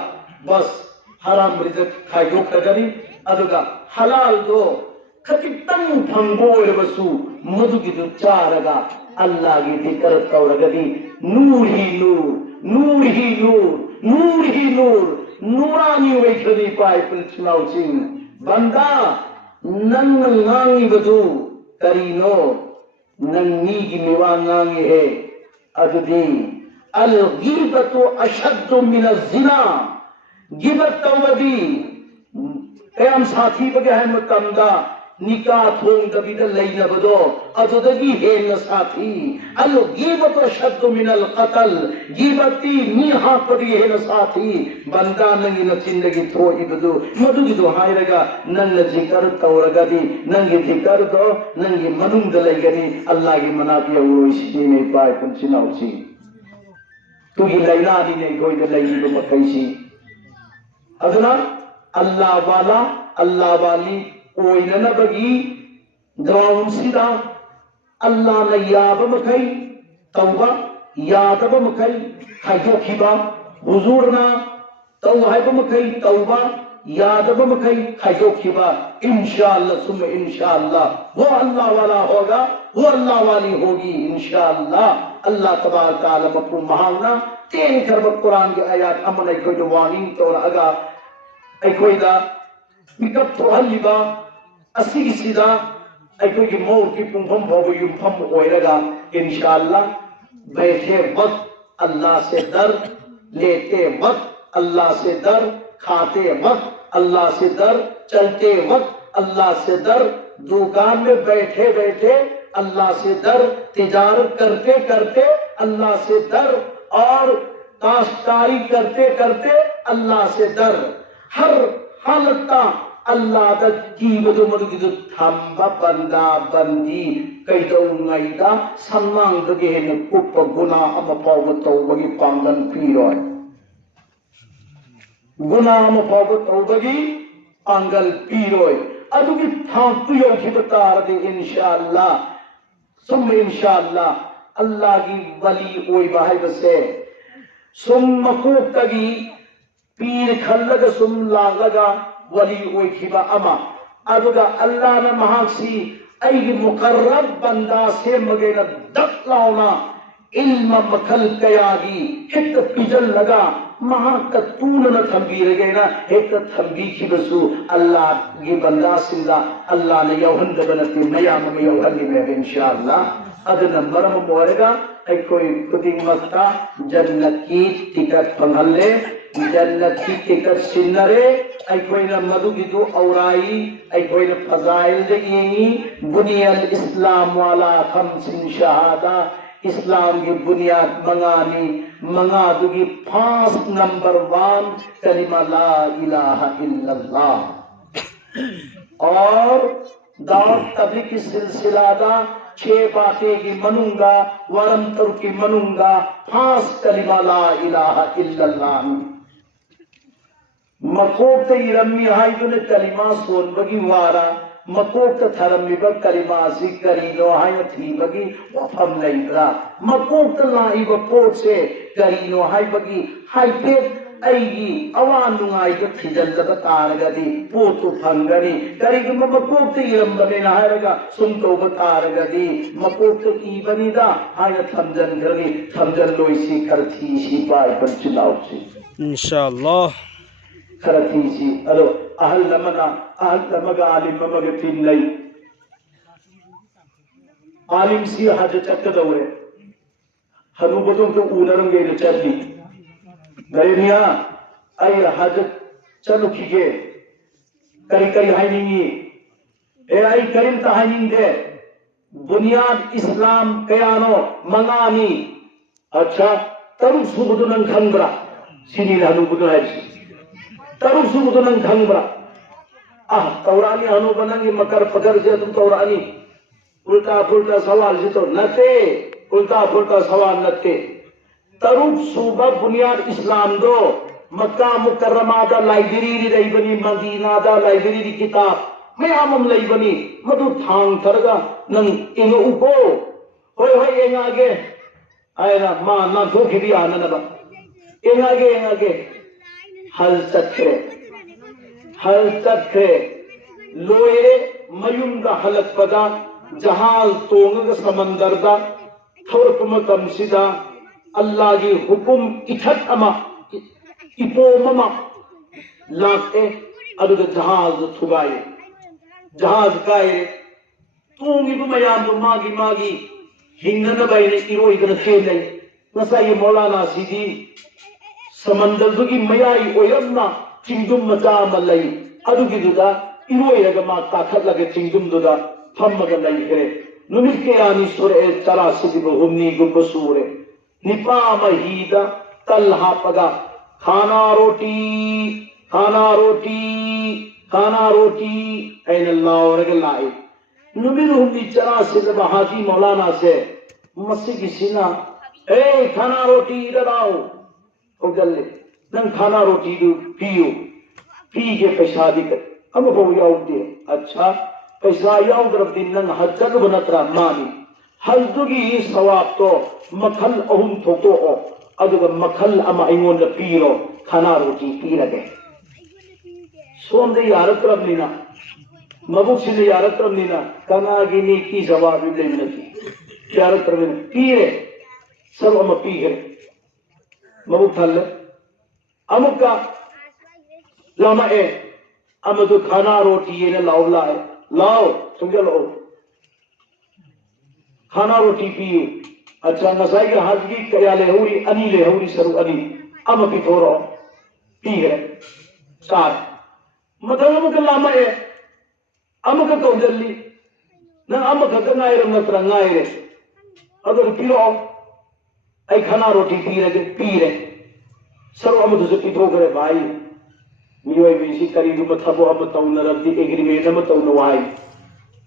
बस हराम रिजक खाइयो खगरी अदुगा हलाल दो खतितंग फंगो एरबसु मधुगी दो चारगा अल्लाह की जिक्र तौरगदी नूर ही नूर नूर ही नूर नूर ही नूर नूरानी वैखदी पाए पिलचनाउ सिंह बंदा नंग नांगी बदू करीनो नंगी की मिवा नांगी है अदुदी अल गिबतु अशद्दु मिन ज़िना गिबत तौबदी कयाम साथी बगे है मतमदा निकाह थोंग दबिदा लैनबदो अदुदगी हेन साथी अल गिबतु अशद्दु मिन अल क़त्ल गिबती मीहा पदी हेन साथी बंदा नंगी न जिंदगी थो इबदु मधुगी दो हायरगा नंग जिक्र तौरगदी नंगी जिक्र दो नंगी मनुंग दलैगनी अल्लाह की मनाती औरोइसी में पाए पुंचिनाउसी तुगी लैलानी ने कोई दलैगी दो मकैसी अदना अल्लाह वाला अल्लाह वाली कोई न बगी ग्राउंड सीधा अल्लाह न याब मखई तौबा यादब मखई खाइजो खिबा हुजूर ना तौहाइब मखई तौबा यादव मखई खाइदोखिबा इंशाअल्लाह सुम इंशाअल्लाह वो अल्लाह वाला होगा, वो अल्लाह वाली होगी इंशाअल्लाह। अल्लाह तबारक तआला मफहूम महावना तेन खरब कुरान के आयत अमन कोई वार्निंग तौर अगा अखोइदा मिकप तोहल्लिबा असिगिसिदा अखोइगी मोर की पुंफम भोग युफम ओइरगा इंशाअल्लाह। बैठे वक्त अल्लाह से डर, लेते वक्त अल्लाह से डर, खाते वक्त अल्लाह से डर, चलते वक्त अल्लाह से डर, दुकान में बैठे बैठे अल्लाह से डर, तिजारत करते करते अल्लाह से डर, और काश्तकारी करते करते अल्लाह से डर। हर हालत अल्लाह दा कीबदो मदुगिदो थंबा बंदा बंदी कैदौंगैदा सम्मांगदगे हेन कुप गुना अमा पाव तौबगी पांगन पीरोय, गुना अमा पाव तौबगी पांगल पीरोय। अदुगी थांपु योखिब तारदे इंशाअल्लाह सुम इंशाअल्लाह। अल्लाह की वली ओई बाहर बसे सुम मकूक तगी पीर खल्लग सुम लागगा वली ओई खिबा अमा अदुगा अल्लाह न महासी ऐगी मुकर्रब बंदा से मगेना दक लाउना इल्म मखल कयागी हित पिजल लगा महाक तून न थंबी रगेना हित थंबी खिबसु अल्लाह की बंदा सिंदा अल्लाह ने यौहन दबनती मयाम में यौहन में इंशाअल्लाह। अदन मरम मोरेगा ऐ कोई कुदिंग मक्ता जन्नत की टिकट पंगले जन्नत की टिकट सिन्नरे अखोइना मधुगिदु औराई अखोइना फजाइल देगी बुनियाद इस्लाम वाला खमसिन शहादा इस्लाम की बुनियाद मंगानी मंगादुगी 5 नंबर 1 कलिमा ला इलाहा इल्लल्लाह। और दावत तबलीग की सिलसिला दा 6 बातें की मनुंगा वरम तर की मनुंगा 5 कलिमा ला इलाहा इल्लल्लाह। मकोक इरमी हाइदुन कलिमा सोन बगी वारा मकोक थरमिब कलिमा सी करीनो हाय थी बगी वफम लेइरा मकोक लाइब पोट से करीनो हाय बगी हाइते ऐगी अवान नुंगाई को थिजल्लब तारगदी पोतु फंगनी करीगम मकोक इरमबने हायरगा सुम तो बतारगदी मकोक इबनीदा हाय थमजन गरी थमजन लोइसी खरथी सी पाय पर चुनाव से इंशाअल्लाह खरतीसी अलो अहल लमगा आलिम ममगे तीन लई आलिम सी हज चक्कदौरे हनुबदों को ऊनरंगे चली गरेनिया आई हज चलु खिगे करी करी हाइनिंगी ए आई करीम तहाइनिंगे बुनियाद इस्लाम कयानो मंगानी अच्छा तरुक सुबुदुनन खंबरा सिनी हनुबदुन है तरुक सुबुदुनन खंबरा तौरानी हनुबनंगी मकर फकर से तुम तौरानी उल्टा फुल्टा सवाल से तो नते उल्टा फुल्टा सवाल नते तरुक सुबह बुनियाद इस्लाम दो मक्का मुकर्रमा दा लाइब्रेरी रही बनी मदीना दा लाइब्रेरी किताब मैं आमम लई बनी मधु थांग थरगा नंग इन उको होय होय एंग आगे आयना मां ना धोखे भी आना ना एंग आगे हल चक्रे लोये मयुम दा हलक पदा जहाज तोंग समंदर दा थोरकम कमसिदा अल्लाह की हुकुम इठत अमा इपोममा लाके अदुग जहाज थुगाए जहाज काए तूंगी मयाम तो मागी हिंगन बाइने इरो इधर खेले नसा ये मौलाना सीधी समंदर की मयाई ओयरना चिंगुम मचा मलई अदुगी दुदा इरो इरगा मा ताखत लगे चिंगुम दुदा फम्मगा लई करे नुमित के आनी सुरे चला सिदी बहुमनी गुब सूरे निपा महीदा तलहा पगा खाना रोटी ऐन अल्लाह और लाए नुमिर हुंदी चला सिद बहाजी मौलाना से मस्सी की सीना ए खाना रोटी इधर आओ ओ गल्ले नंग खाना रोटी दो पियो पी के पेशादी कर हम हो याओ दे अच्छा पैसा याओ तरफ दिन नंग हजल बनतरा मानी हजदुगी सवाब तो मखल अहुम थोतो ओ अदुग मखल अमा इंगोन पीरो खाना रोटी पी लगे सोमदे यारक्रमनीना मबुक्सिने यारक्रमनीना कनागिनी की जवाब दे मिलती यारक्रमने पीरे सब हम पीगे मबुक थल अमुका लामा ए अमदु खाना रोटी ये ने लाओ लाए लाओ समझ लो खाना रोटी पियो अच्छा नसाई के हाजगी कया ले हुई सरू अनी अम पिथोरो पी है साथ मतलब अमुक लामा ए अमुक कौजली न अमुक नायर नत्र नायरे अगर पिरो आई खाना रोटी पी रहे सरू अमुक से पिथो करे भाई मियोय बिसी करी दु मथबो अब तौनरदी एग्रीमेंट अम तौनवाई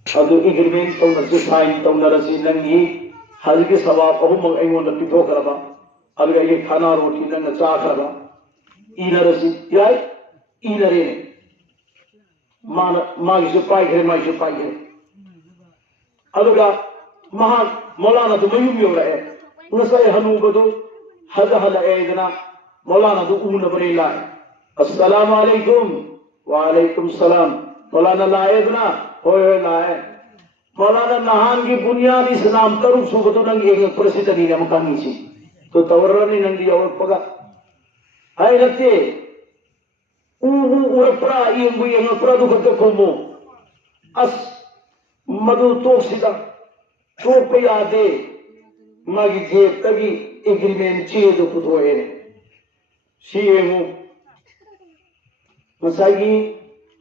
अदु एग्रीमेंट तौनसु साइन तौनरसी नंगी हलके सवाब अहुम ऐंगोन पिथो करबा अदु ये खाना रोटी नंग चा करबा इनरसी याय इनरे मान मागिसु पाइगे मागिसु पाइगे अदुगा महा मौलाना दु मयुम योरे नसय हनुबदु हद हद एगना मौलाना दु ऊन बरेला अस्सलाम वालेकुम वालेकुम सलाम मौलाना लाएगना होय लाए मौलाना नहान की बुनियाद इस्लाम तरुक सुबतो नंग एक प्रसिद्ध नहीं है मकानी सी तो तवरनी नंदी और पगा आई रते उरप्रा यंगु यंगप्रा दु खत कोमो अस मधु तो सिदा तो पे आदे मागी जेब तगी एग्रीमेंट चे दो पुतोए सीएमओ मसागी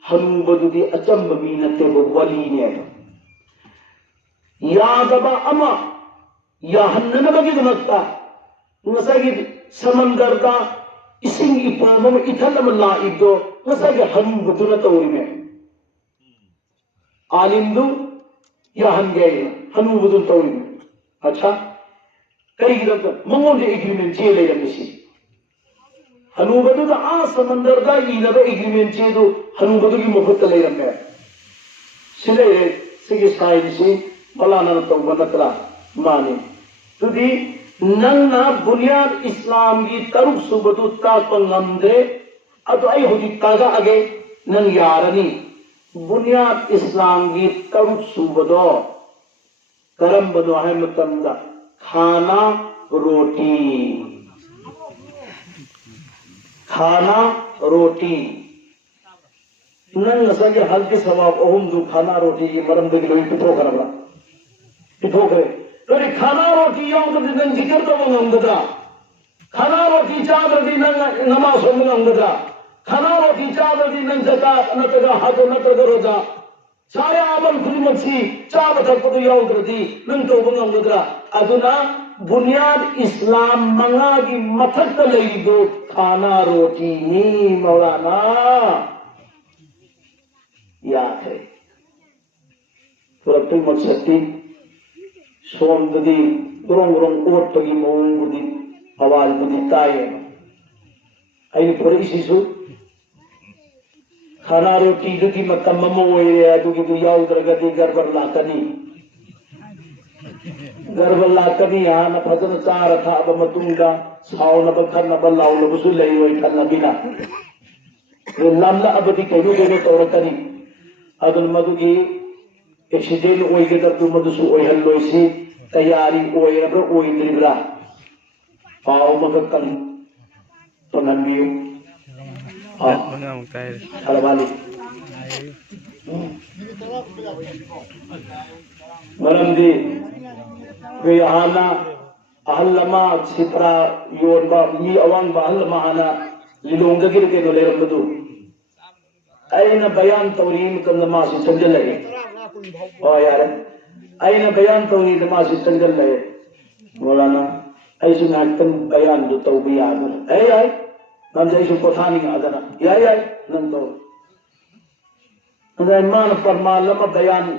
हनुबदुदी अचंब मी नते वली ने यादबा अमा या हन्ननबगी दमत्ता मसागी समंदर का इसिंग इपोम इथलम लाइदो मसागी हनुबदुना तौरी में आलिंदु या हन गए हनुबदु तौरी में अच्छा कई गिरत मंगों जे एग्रीमेंट चे ले रमिसी हनुबदु का आ समंदर का इनब एग्रीमेंट चे दो हनुबदु की मुफ्त ले रमे सिले सिगे साइन सी मौलाना तो बनतरा माने तुदी नन्ना बुनियाद इस्लाम की तरुक सुबदु ता पंगमदे अतो आई होदी तागा आगे नन यारनी बुनियाद इस्लाम की तरुक सुबदो करम बदो है मतंदा खाना रोटी खाना रोटी नन नसा के हल के सवाब ओम दु खाना रोटी ये मरम दे लोई पिथो करबा पिथो करे तो खाना रोटी यो तो नन जिक्र तो मंगदा खाना रोटी चादर दी नन नमाज हो मंगदा खाना रोटी चादर दी नन ज़कात न तगा हज न तगा रोजा साया अमल खुलमसी चा बथक तो यो दी नन तो मंगदा अदुना बुनियाद इस्लाम मंगा की मथक ले दो खाना रोटी नी मौलाना याद है पुरप्पी मकसदी सोम ददी रोंग रोंग ओट पगी मोंग बुदी आवाज बुदी ताये आई पुरे इसीसु खाना रोटी दुकी मतम ममो ये दुकी दु याव दरगदी गरबर लाकनी गरबला कभी यहाँ न फजन चार था अब मतुंगा साव न बखर न बल्लाव न बुसुल ले वही ठल न बिना ये लामला अब दी कहीं दोनों तोड़ करी अदुल मधु की एक्सीडेंट ओए के तब तुम मधु सु ओए हल्लो इसी तैयारी ओए अब ओए द्रिबला पाव मगर कल तो नन्मियो हाँ हलवाली मरम दी वे आना अहलमा सिपरा योर बा ये अवांग बा अहलमा आना लिलोंग गिर के दोले रबदू ऐना बयान तौरीम कन्नमा से चंजल लगे ओ यार ऐना बयान तौरीम कन्नमा से चंजल लगे मौलाना ऐसे नाटकन बयान दो तौबी आदर ऐ आय नम जैसे पठानी आदर या नम तो नम मान परमालमा बयान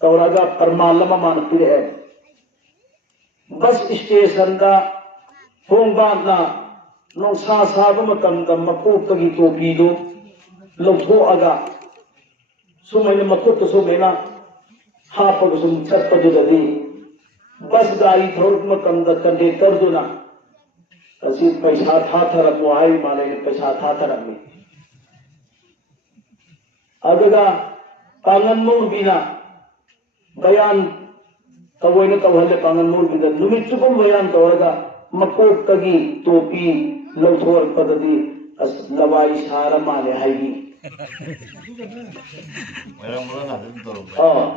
तौरागा परमालमा मान पिरे है बस स्टेशन का होंबाना नौसा साब मतंग मकोटगी टोपीदो लौथोअगा सुमैन मकोट सुमेना हापग सुम चटपदुददी बस गाड़ी थोरक मतंग कंडक्टर दुना असी पैसा था थरमो हाई माले पैसा था थरमी अदुगा पांगन मौरबीना बयान तवोइना तवहले पांगन मौरबीदा नुमित चुपम बयान तवरगा मकोक्तगी टोपी लौथोरपददी अस लवाई सारा माले हाइगी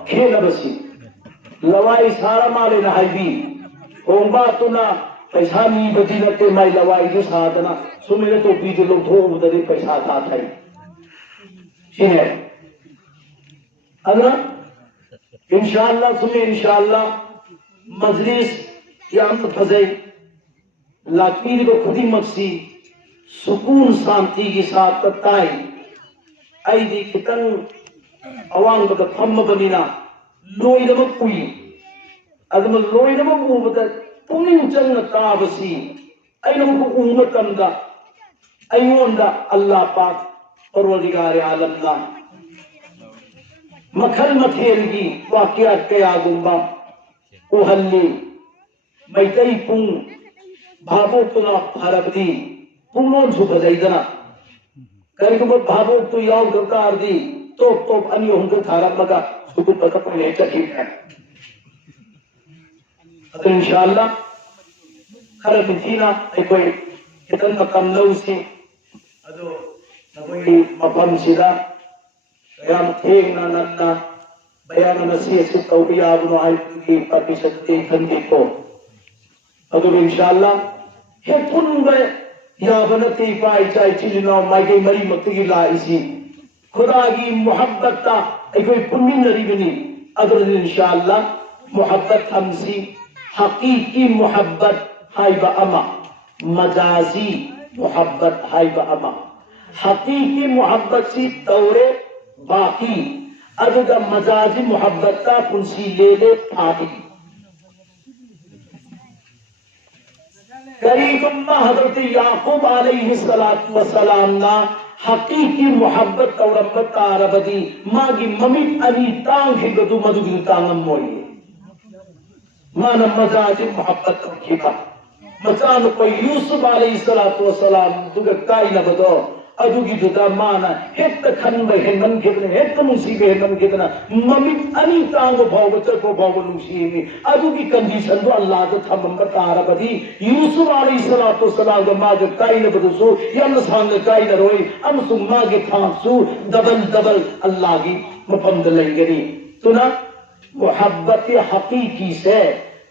खेलबसी लवाई सारा माले ना हाइबी होंबा तुना पैसा नीबदी नते माई लवाई जो साधना सुमेरे टोपी जो लौथोबददी पैसा था थाई है अगर इंशाअल्लाह सुने इंशाअल्लाह मजलिस याम फजे लाकीर को खुदी मक्सी सुकून शांति के साथ तताई ऐदी खितन अवांग बद फम बनिना लोइदम कुई अदम लोइदम उबद पुनिंग चंग ताबसी ऐनम को उम्मतंदा ऐनोंदा अल्लाह पाक परवरदिगार आलम ला मखल मथेलगी वाकया कयागुंबा उहल्ली मैतई पुंग भावो तुना भारबदी पुंगोन सुबजैदना करिगुब भावो तु याव दरकारदी तोप अनि होंग थारमगा सुबु पक पने चकिक है अत इंशाअल्लाह खर बिथीना एकोई कितन मकम लौसी अदो नबई मफम सिदा याम थेंगना नन्ना बयान नसी से तौबिया बुनो आइतुगी प्रतिशत खंदी को अदो इंशाअल्लाह हे पुनबे याबनती पाई चाय चिलिनो माइगे मरी मक्ति ला इसी खुदा की मोहब्बत ता एकोई पुन्नी नरीबनी अदो इंशाअल्लाह मोहब्बत हमसी हकीकी मोहब्बत हाइबा अमा मजाजी मोहब्बत हाइबा अमा हकीकी मोहब्बत सी तौरे बाकी अदुगा मजाजी मोहब्बत का पुंसी ले फाती करीबुम्मा हजरत याकूब अलैहिस्सलातु वस्सलाम ना हकीकी मोहब्बत तौरब्बत तारबदी मागी ममी अनी तांग हिगदु मधुगु तांगम मोई माना मजाजी मोहब्बत तौखीबा मचान को यूसुफ अलैहिस्सलातु वस्सलाम दुगा काइना बदो अदुगी दुदा माना हेत खनबे हेनन गिदने हेत मुसीबे हेनन गिदना ममी अनी तांगो भाव चको भाव नुसीमी अदुगी कंडीशन दो अल्लाह तो थमम तारबदी यूसुफ अलैहिस्सलातु वस्सलाम ग मागे काइना बदसु यम सांग काइना रोई अम सु मागे थासु डबल डबल अल्लाह की मफम दलेंगरी सुना मोहब्बत हकीकी से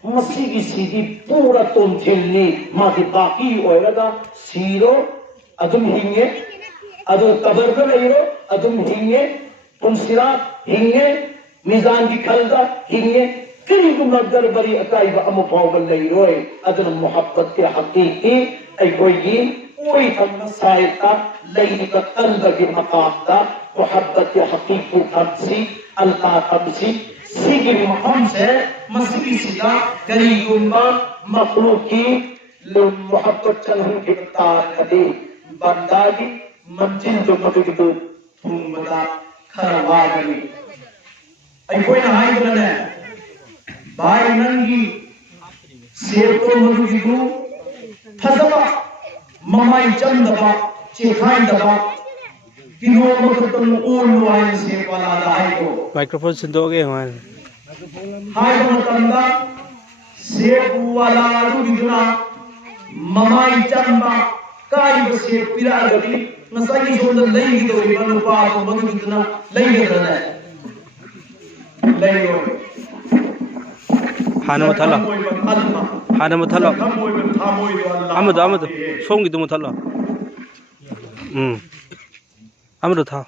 मसी की सीधी पूरा तुम थिलनी मागे बाकी होएगा सीरो अदुम हिंगे अदु कबर पर रहिरो अदुम हिंगे पुंसिरा हिंगे मीजान की खलदा हिंगे कहीं को मगर बरी अकाई व अमुफावल रहिरोए अदुम मोहब्बत के हकीकी ऐ कोई थम सायता लई का कल्ब के मकाम दा मोहब्बत के हकीकी थमसी अल्लाह थमसी सिगिर हम से मस्की सीधा करीबुम्मा मखलूकी मोहब्बत चलने के तार कदे बंदागी मंजिल जो मधुगिदो तुमदा खरवागनी आई कोई ना हाई बने भाई नंगी सेको मधुगिदो फजवा ममाई चंदबा चेखाई दबा किनो मखतन ओन वाइन से वाला हाई को माइक्रोफोन सिंदोगे हमारे हाई मतंदा सेको वाला रुगिदना ममाई चंबा काई बसे पिरा गदी नसाई सोंद लई दो बनु पाप मनु कितना लई दे लई हो हाना मथला आमद सोंगी दो मथला आमद था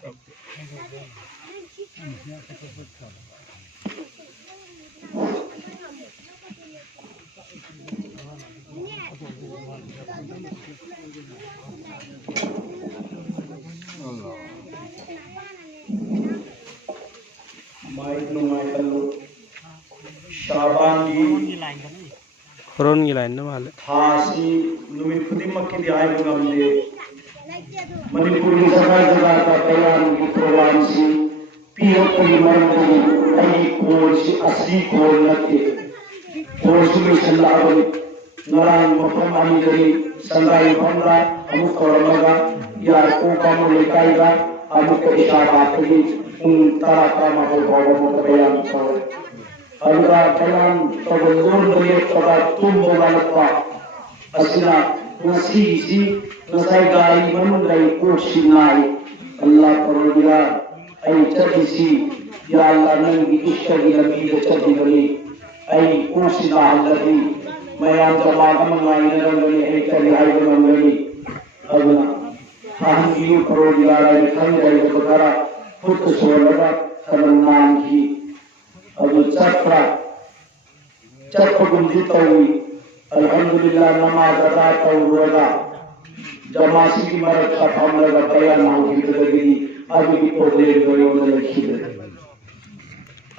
Koron gilain na mahal. Hasi numit kudim makki ay ngamde. Manipuri sarkar ka kayan ki Quraan si piyo kuli marmudi ay kol si asli kol natte. Kol si misalabon narang mafamani dari sandai bhamra amu koramaga yar ko kamu Leikai ga Abu Keshabat ini Taraka Mahal Bawa Bayan Soal. Agar kalian terbentur dari pada tumbuh manfaat. Asina nasi nasai gari menundai kursi naik. Allah perlulah ay cerdisi ya Allah nanti isyari nabi cerdi beri ay kursi nahalati mayam jamaah mengaini nangani ay cari ay menangani agna hahiyu perlulah ay kami ay berkara putus suara karenan ki abu cakra gundi tawi alhamdulillah nama data tawura जमासी की मरद का फामला का तैयार ना हो जिंदगी आगे की पौधे गए उन्हें लिखी है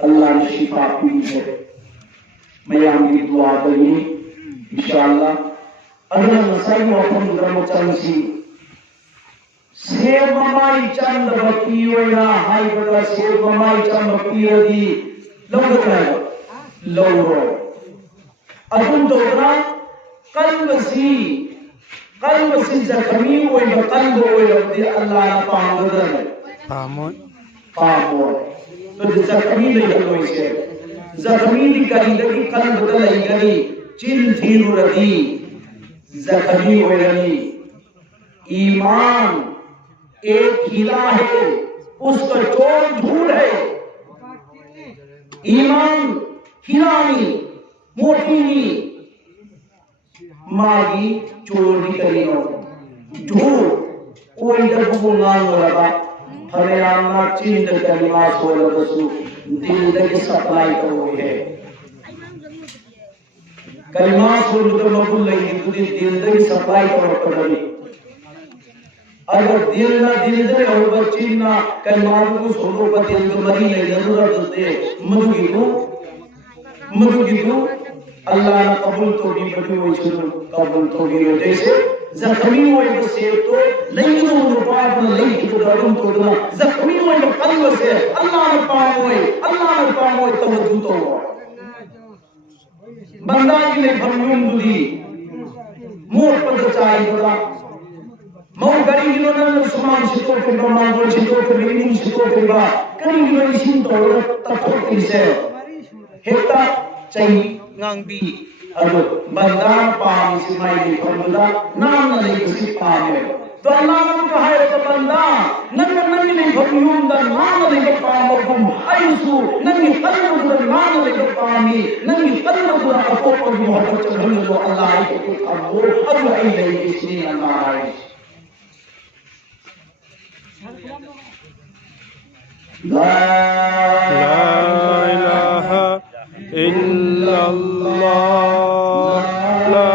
अल्लाह ने शिफा पी है मैं आपकी दुआ करूँगी इंशाअल्लाह अगर नसाई वापम ग्रामोचांसी सेव ममाई चंद बकियो या हाई बड़ा सेव ममाई चंद बकियो दी लोग कराएगा लोगों अजुन दोगरा कल्बसी कल्ब से जख्मी हुए कल्ब हुए होते अल्लाह ने पामोदर पामोद तो जख्मी नहीं हुए से जख्मी दी करिंदगी कल्ब दलाई गरी चिन थीरु रदी जख्मी हुए रदी ईमान एक हिला है उसका चोर झूठ है ईमान हिलानी मोटीनी मागी चोरी करीनो झूठ कोई जब गुनाह लगा हमें आना चिंत कलिमा सोल बसु दिल दे सप्लाई करो है कलिमा सोल तो मकुल नहीं तुझे दिल दे सप्लाई करो पड़ेगी अगर दिल दे और बच्ची ना कलिमा को सोलो पर दिल तो मरी नहीं जरूरत होते मधुगी को अल्लाह ने कबूल तो भी बड़ी हुई शुरू कबूल तो भी जैसे जख्मी हुए तो सेव तो नहीं तो रुपया तो नहीं तो डरुम तो ना जख्मी हुए तो कल्ब से अल्लाह ने पाए तो वजूद हो बंदा के लिए भरपूर दूरी मोर पर चाय बड़ा मौ गरी जिन्होंने समान शितो के ब्रह्मांड को शितो के विलीन शितो के बा कहीं जिन्होंने शितो तत्व की से हेता चाहिए ngambi ado bandar pam simai di formula nam na le si pam to Allah na ko hay to banda nan ni formula dan nam na le pam kum ayusu nan ni qalbu dan nam na le pam nan ni qalbu dan apo ko mo to chhul do Allah ai ko abu abu ai le isni Allah ai la ilaha illallah la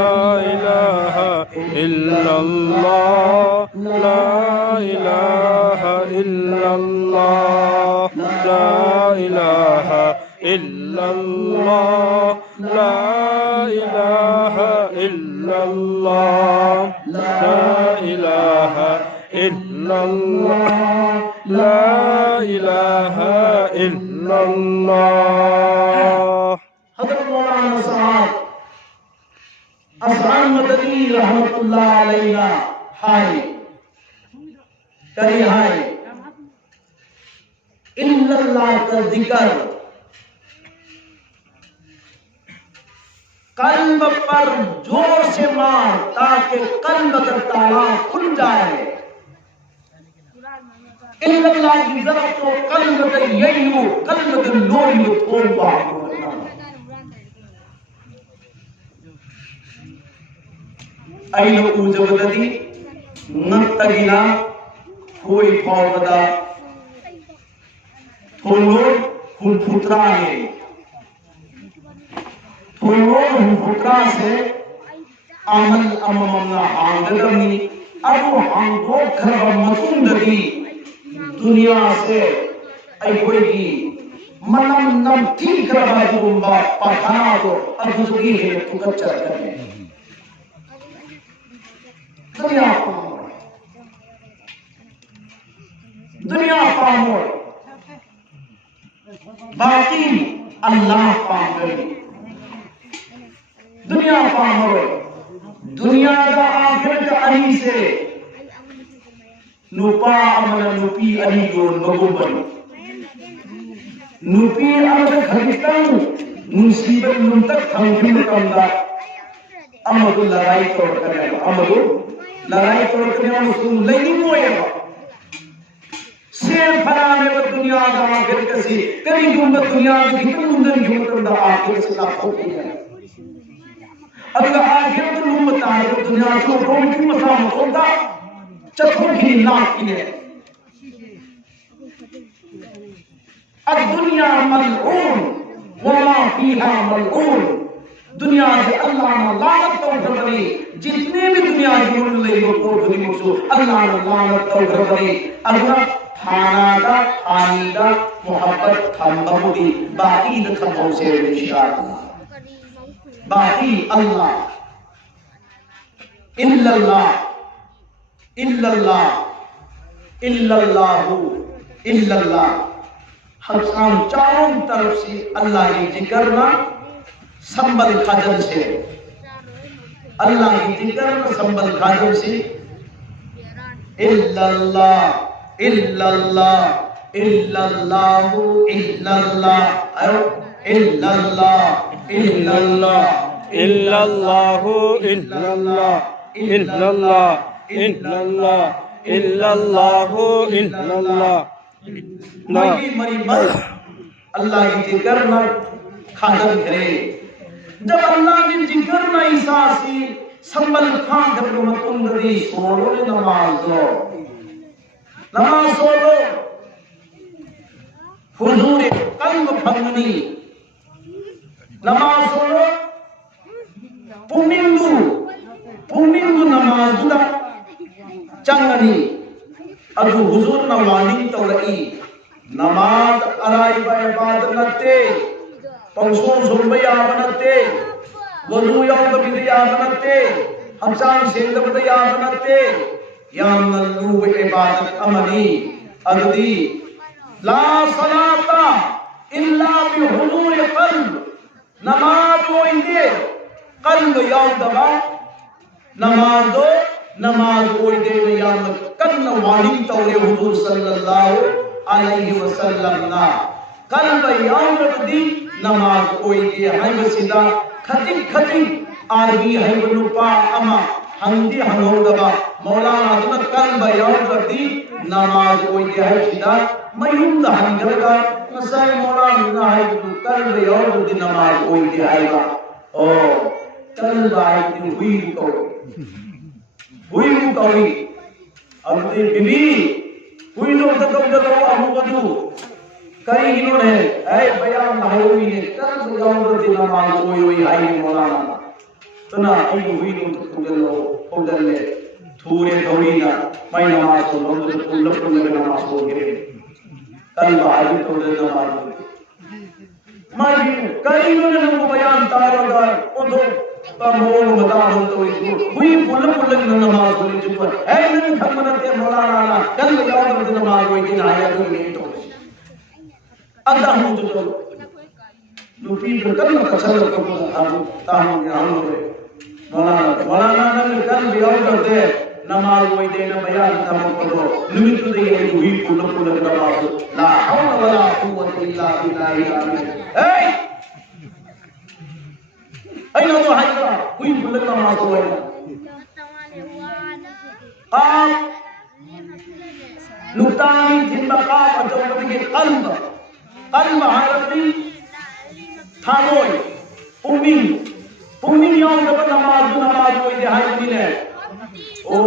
ilaha illallah la ilaha illallah la ilaha illallah la ilaha illallah la ilaha illallah la ilaha illallah हज़रत मौलाना साहब अज़हान मदनी रहमतुल्लाह अलैना हाय करी हाय इल्लल्लाह का जिक्र कल्ब पर जोर से मार ताकि कल्ब का ताला खुल जाए इल्लल्लाह की ज़रूरत तो कल्ब का यही हो कल्ब का नूर हो तौबा Ayo ujabadadi nattagina koi pawada tholo hunfutra hai tholo hunfutra se amal amamna hangdami abu hango khara matundagi duniya se aikoigi manam nam ठीक रहा जुम्बा पठाना तो अद्भुतगी है तुकच्चर करने दुनिया पामोर बाकी अल्लाह पामोर दुनिया पामोर दुनिया का आखिरत अही से नुपा अमना नुपी अनि योनबगुंबनी नुपी अमना खगितंग नुसीबा नुंतक थंगी मतंदा अमदु लड़ाई तोड़कने अमदु लड़ाई तोड़कने मुस्लिम लगी मोएगा सेम फलाने व दुनिया का आखिर कसी कई गुम्बद दुनिया की कितने मुंदन जुमतंदा आखिर से लाखों की है अगर आखिर तो मुंबत आए तो दुनिया को रोम की मसाम होता चतुर की नाक की है अब दुनिया मलऊन वमा फीहा मलऊन दुनिया के अल्लाह ने लानत तौर बनी जितने भी दुनिया की उनले वो कोठरी मुसो अल्लाह ने लानत तौर बनी अल्लाह खानादा खानीदा मोहब्बत थंबमुदी बाकी द थंबो से इंशाअल्लाह बाकी अल्लाह इल्लल्लाह इल्लल्लाह इल्लल्लाहु इल्लल्लाह हम चारों तरफ से अल्लाह की जिक्र ना संबल खाजल से अल्लाह की जिक्र ना संबल खाजल से इल्लल्लाह इल्लल्लाह इल्लल्लाहु इल्लल्लाह आयो इल्लल्लाह इल्लल्लाह इल्लल्लाहु इल्लल्लाह इल्लल्लाह इल्लल्लाह इल्लल्लाहु इल्लल्लाह अल्लाह की जिक्र ना खाजल करे जब अल्लाह की जिक्र ना ईसासी संबल खान कर मतुंगरी सोलो नमाज दो नमाज सोलो हुजूर कल्ब फंगनी नमाज सोलो पुमिंदु नमाज दा चंगनी अदु हुजूर ना वाणी तौरई नमाज अराई इबादत नते पंसों सुरबया बनते वजू यौम बिदिया बनते हमसान सिंध बिदिया बनते या मल्लू इबादत अमनी अरदी ला सलाता इल्ला बि हुजूर कल्ब नमाज वो इंदे कल्ब यौम दबा नमाज वो इंदे याम कन्न वाणी तौरे हुजूर सल्लल्लाहु अलैहि वसल्लम ना कल्ब यौम दी नमाज वो इंदे है बसिदा खटिंग आरबी है बनुपा अमा हंदी हंगोदबा मौलाना तुम कल्ब यौम दी नमाज वो इंदे है सिदा मयूम दा हंगरगा मसाई मौलाना ना है कल्ब यौम दी नमाज वो इंदे आएगा ओ कल्ब आई दी हुई कौड़ी अब बिबी हुई लो तक जब हम बदू कई इन्होंने ऐ बयान हुई ने कल्ब यौम दी नमाज हुई आई मौलाना तो ना आई हुई लो तक उधर ले थूरे दौड़ी ना मैं नमाज को लो तो पुल्ल नमाज हो गिरे कल्ब आई तो नमाज मैं कई इन्होंने बयान तारोगा उधर मोल मदा हो तो हुई पुल्ल नमाज हुई चुप है नहीं खमनते मौलाना कल यौम दी नमाज हुई कि आया तो नहीं तो अल्लाह हूं तो लुटी कल कसर को हम ताहम हम मौलाना ने कल यौम दे नमाज हुई देना बयान तम करो निमित्त दे हुई पुल्ल नमाज ला हौला वला कुव्वता इल्ला बिल्लाहि ऐ नो तो हाइका हुई पुल्ल नमाज हुई आप नुक्तानी जिंदका अजोबती के कल्ब हारती थामोय उमिन यौम दब नमाज हुई हाई दिने ओ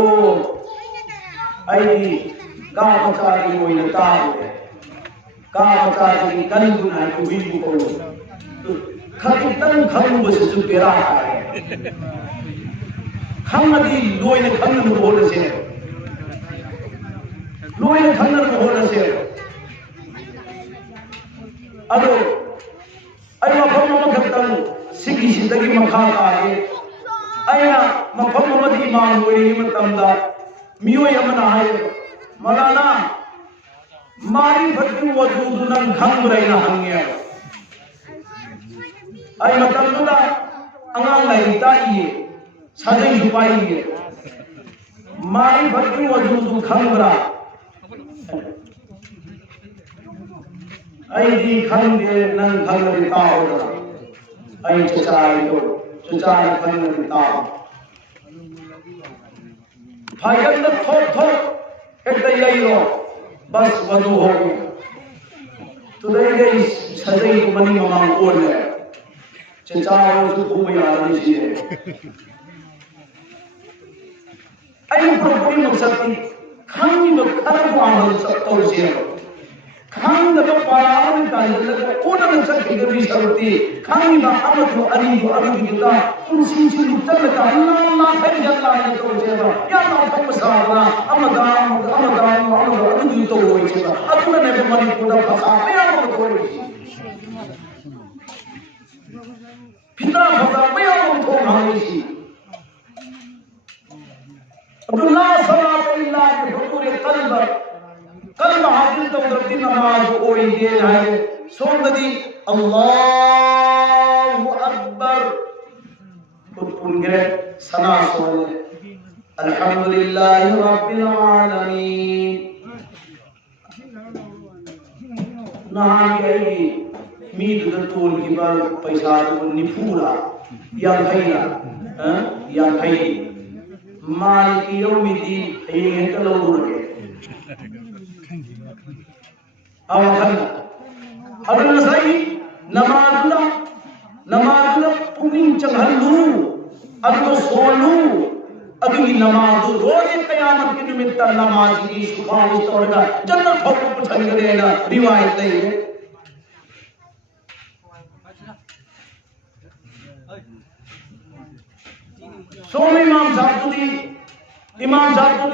आई का पचारी हुई न ताव का पचारी कल्ब ना हुई को खतन खम बस सुपेरा खमदी लोइन खन्न बोल से लोइन खन्न बोल से अदो आई मफम मखतन सिगी सिदगी मखा आए आया मफम मदी मान होई मतमदा मियो यमना है मौलाना मारी फटू वजूद नन खम रैना हंगे आई मतमदा अंगांग लाइता ये सादे जुपाई ये मारिफत की वजूद खंबरा ऐदी खंगे नंग खंग बिताओ ऐ चचाई को चचाई खंग बिताओ भाइयों ने थोक थोक एक तैयारी बस वजू हो गई तो देंगे इस सजई को मनी मांग ओढ़ ले चचाई उसको खूब याद नहीं चाहिए आई प्रॉपर्टी मकसद की खानी बखर को आमल सकता है खान दबा पारान तांजल का कोना न सकती कभी सकती खानी बा अमत को अली को अबू बिदा उन सिंची मुतल का अल्लाह है जल्ला ने तो जेबा या ना हम सारा अमदाम अमदू तो होई छेबा अतुल ने भी मनी पूरा फसा में आ कोई पिता फसा में आ तो भाई छी अब्दुल्लाह सल्लल्लाहु अलैहि हुजूर कल्ब हाजिर तो रब्बी नमाज ओई दे है सोंददी अल्लाहु अकबर पुनगरे सना सोले अल्हम्दुलिल्लाहि रब्बिल आलमीन नहान गई मीद तोल की बार पैसा तो निफूरा या भैया या भाई माल की उम्मीदी है कलो उड़े अब सही नमाज पुनिंग चंगलू अब तो सोलू अगली नमाज रोज कयामत के निमित्त नमाज की सुभाष तोड़गा जन्नत ठोक पछंग देना रिवायत है सोम इमाम साहब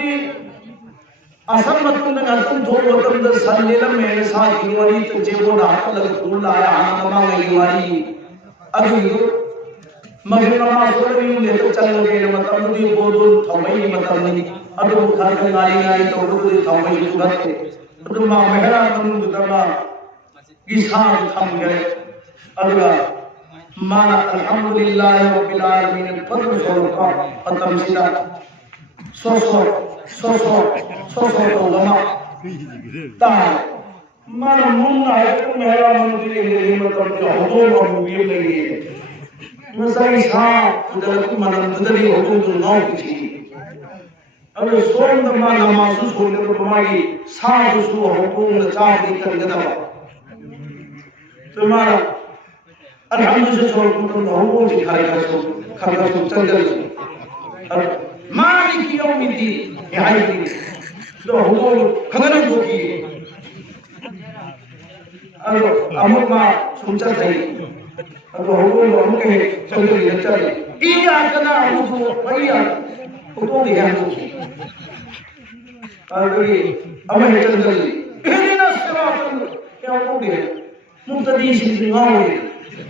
असर मतुन नतुन थोर वतन द सलेलम में सा दिवाली तो जेबो रात लग फूल आया हनमा दिवाली अभी मगर नमाज सोरे ने तो चल गए मतलब दी बोदो थमई मतलब नहीं अब खार के गाली तो पूरी थमई सूरत थे तो मां मेहरा तुम दरबा ईशान थम गए अल्लाह मां अल्हम्दुलिल्लाह रब्बिल आलमीन फर्ज का खत्म सिला सो तो लमा ता मन मुन्ना है तो मेरा मन दिले ले मतलब जो हो और ये लगी मसाई सा उधर को मन बदली हो तो ना कुछ अब सोम द मान महसूस हो ले तो माई सा जो सु हो को चाह दी कर गदा तो मारा अल्हम्दुलिल्लाह सो को हो सिखाएगा सो खरगा सो चल गई मालिक यौमिद्दीन यहां तो हुजूर खगन होगी अलो अमुमा सुनचा थई अलो हुजूर हमके चल चले इया कना हुजूर भैया हुजूर ध्यान होगी अरे हमें चल चली इहदिना सिरातल क्या होगे मुतदी सिंगावे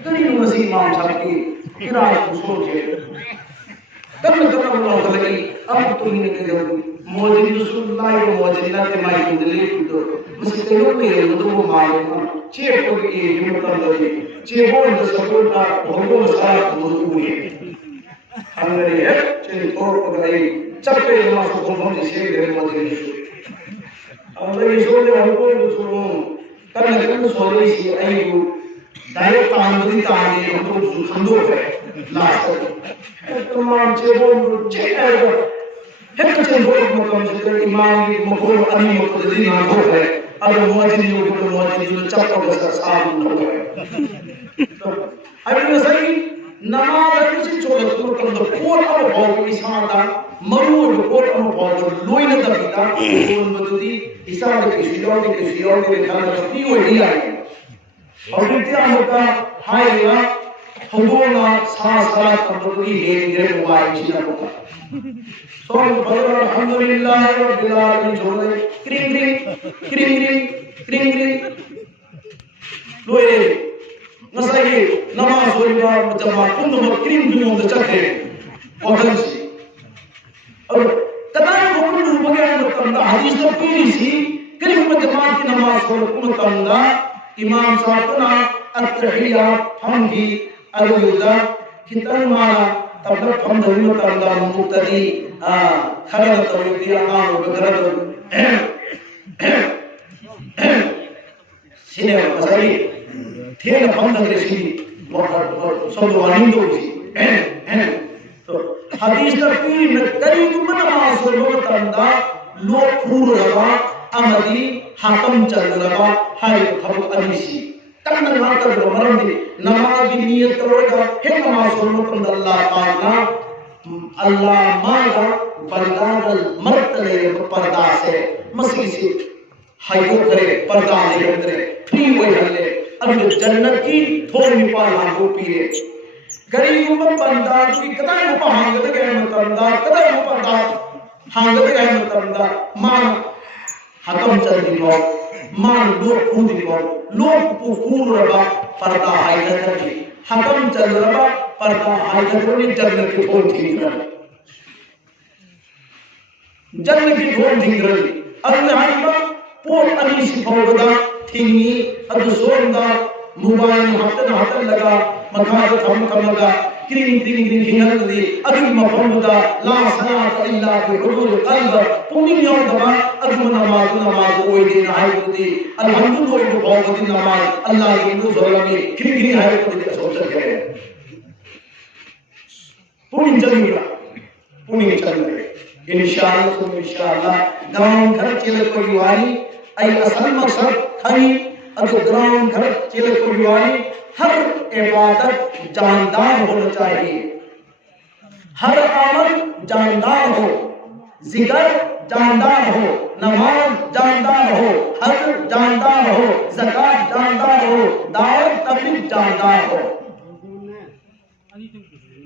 करीम वसी इमाम साहब की किरात सोचे तब अल्लाह तआला अब तो इन्हें के मोदी रसूलुल्लाह व मोदिना के माई को दिले तो मुस्लिमों के तो वो मारो चे को ये मतलब है चे वो द सपोर्ट का होगो सारा तो हुए हमरे चे तो को गई चप्पे मा को हम से दे मोदी अल्लाह ये सोले हमको सुनो कल सोले सी आई को डायरेक्ट आंदोलन ताने हमको खंदो है लास्ट तमाम चेबों चेकर है कुछ बहुत मतलब से इमाम की मखौल अली मुतदी ना हो है अब मुअज्जिन लोग तो मुअज्जिन जो चप्पल का साथ हो है तो अभी सही नमाज किसी छोड़ तो कोर और भाव इंसान का मरूद कोर और भाव लोई न दबता कोन मददी हिसाब के सियों के खाना की हो दिया है और क्या होता हाय ना हुदूना सारा तंदुरी है गिर मोबाइल छिना को सो अल्हम्दुलिल्लाह रब्बिल आलमीन जोड़े क्रिंग लोए नसाई नमाज होइबा जमा कुंद में क्रिंग दुनो में चखे पढ़न से और कदाई गोकुल रुपया मतलब हदीस तो पीली सी क्रिंग में जमा की नमाज हो कुमतंगा इमाम साहब ना अत्तहियात हमदी अलुदा कितन मारा तब हम धर्म तंगा मुक्तदी खड़ा तो दिया मां बगैर तो सिने मसाई थे ना हम तक सी सब वाली तो तो हदीस तकरीर में कई गुना मासूम तंदा लो फूर रवा amadi hakam chandra hai thabu anisi tanna matar marandi namaz niyat toroga he namaz sonu panda Allah paana Allah maga bardagal martale parda se masih se hayo kare parda le करे free way हल्ले अब जन्नत की थोड़ी पाला हो पीरे गरीब में बंदा की कदा को हांग दे गए मतंदा कदा को बंदा हांग दे गए मतंदा मान hakam chandri ko man lok khudi ko lok pukul raba parda haida kari hakam chandra ba parda haida kari jannat ki thon thingra jannat ki thon thingra Allah haiba po ani sifawda thingi adu sonda mobile hatan laga makha tham laga kring hingal di adu mafamda la sanata illa bi hudul qalb pumin yom dama adu namaz oy din hay di alhamdulillah ko bawdi namaz Allah ki nuzulami kring hay ko di socha kare pumin jalura inshallah gaon ghar chile ko diwali ay asal maqsad khani adu gaon ghar chile ko diwali हर इबादत जानदार होना चाहिए हर अमल जानदार हो जिक्र जानदार हो नमाज जानदार हो हज जानदार हो ज़कात जानदार हो दावत तबलीग जानदार हो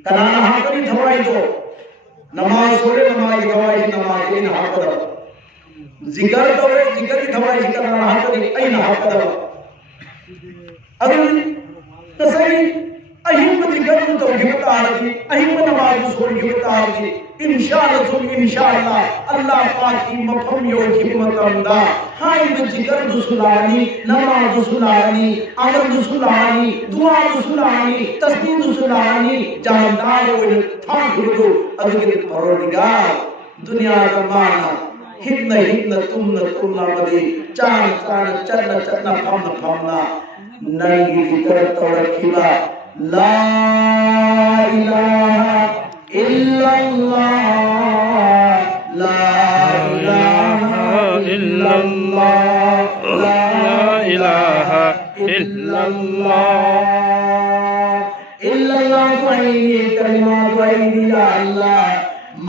कनाना हाकरी धवाई दो नमाज सोरे नमाज धवाई नमाज इन हाकर जिक्र तो जिक्र की धवाई कनाना हाकरी इन हाकर अगर तसरी अहिम जिगर तो गिरता है अहिम नमाज सोल गिरता है इंशाअल्लाह अल्लाह पाक की मफहम यो हिम्मत अंदा हाय में जिगर दुसुलानी नमाज दुसुलानी अमल दुसुलानी दुआ दुसुलानी तस्बीह दुसुलानी जानदार हो था गुरु अजगर परवरदिगार दुनिया का माना हिम्न तुम मदी चान चन्ना फमना नंगी जिक्र तौरखिला ला इलाहा इल्लल्लाह ला इलाहा इल्लल्लाह ला इलाहा इल्लल्लाह कोई कलमा कोई अल्लाह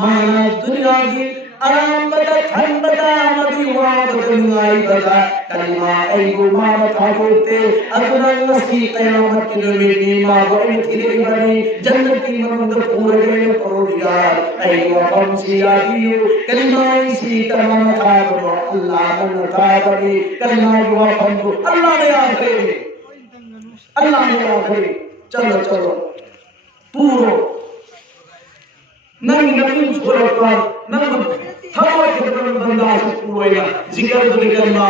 माना दुनिया की आराम बता ठंड बता मदी हुआ बदलुआई बता कलमा ऐ गुमान था बोलते अदरंग नसी कयामत की नबी मां गोई थी बनी जन्नत की मंद पूरे गए परवरदिगार ऐ वफम सी यादियो कलमा सी कलमा था बोलो अल्लाह ने था बनी कलमा वफम अल्लाह ने आखिरी चलो पूरो नंगी छोड़ो पर नंग थवा के बंदा से पूरा जिक्र तो निकलना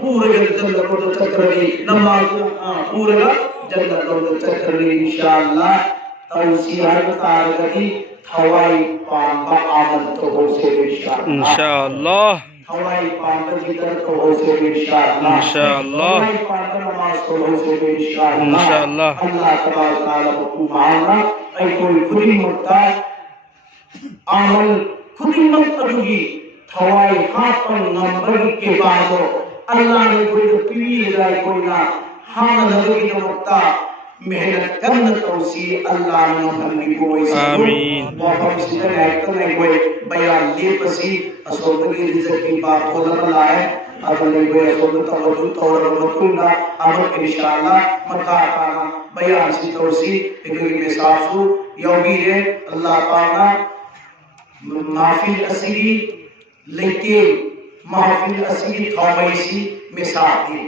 पूरे जन्नत को चक्करनी नमाज पूरे जन्नत को चक्करनी इंशाअल्लाह तौसीर तारगती थवाई पांबा आमद तो हो से इंशाअल्लाह थवाई पांबा जिक्र तो हो से इंशाअल्लाह थवाई पांबा नमाज तो हो से इंशाअल्लाह अल्लाह तबारक तआला को मांगना ऐ कोई खुदी मक्का आमल खुदी मत अदुगी थवाई हापन नंबर के बाद अल्लाह ने कोई पीवी लगाई कोई ना हां लगी न वक्ता मेहनत करना तौसी अल्लाह ने हमनी को आमीन वफम से लायक नहीं कोई बयान ले पसी असोतगी रिज़्क़ की बात हो रहा है अगले वे असोत तवज्जो तौर रखूंगा अब इंशाअल्लाह मका पाना बयान से तौसी एक में सासू योगी रे अल्लाह पाना महफिल असली लेके महफिल असली थौबैसी मिसाली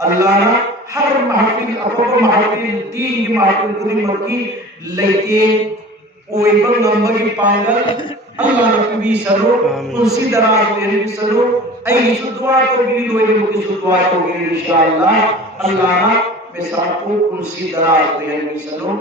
अल्लाह ना हर महफिल अफो महफिल दीन महफिल कुली मक्की लेके ओए बंगम की पागल अल्लाह ना कभी सरो उनसी दराज में भी सरो ऐ सुदवा को भी लोए मुकी सुदवा को भी इंशाअल्लाह अल्लाह ना मिसाल को उनसी दराज में भी सरो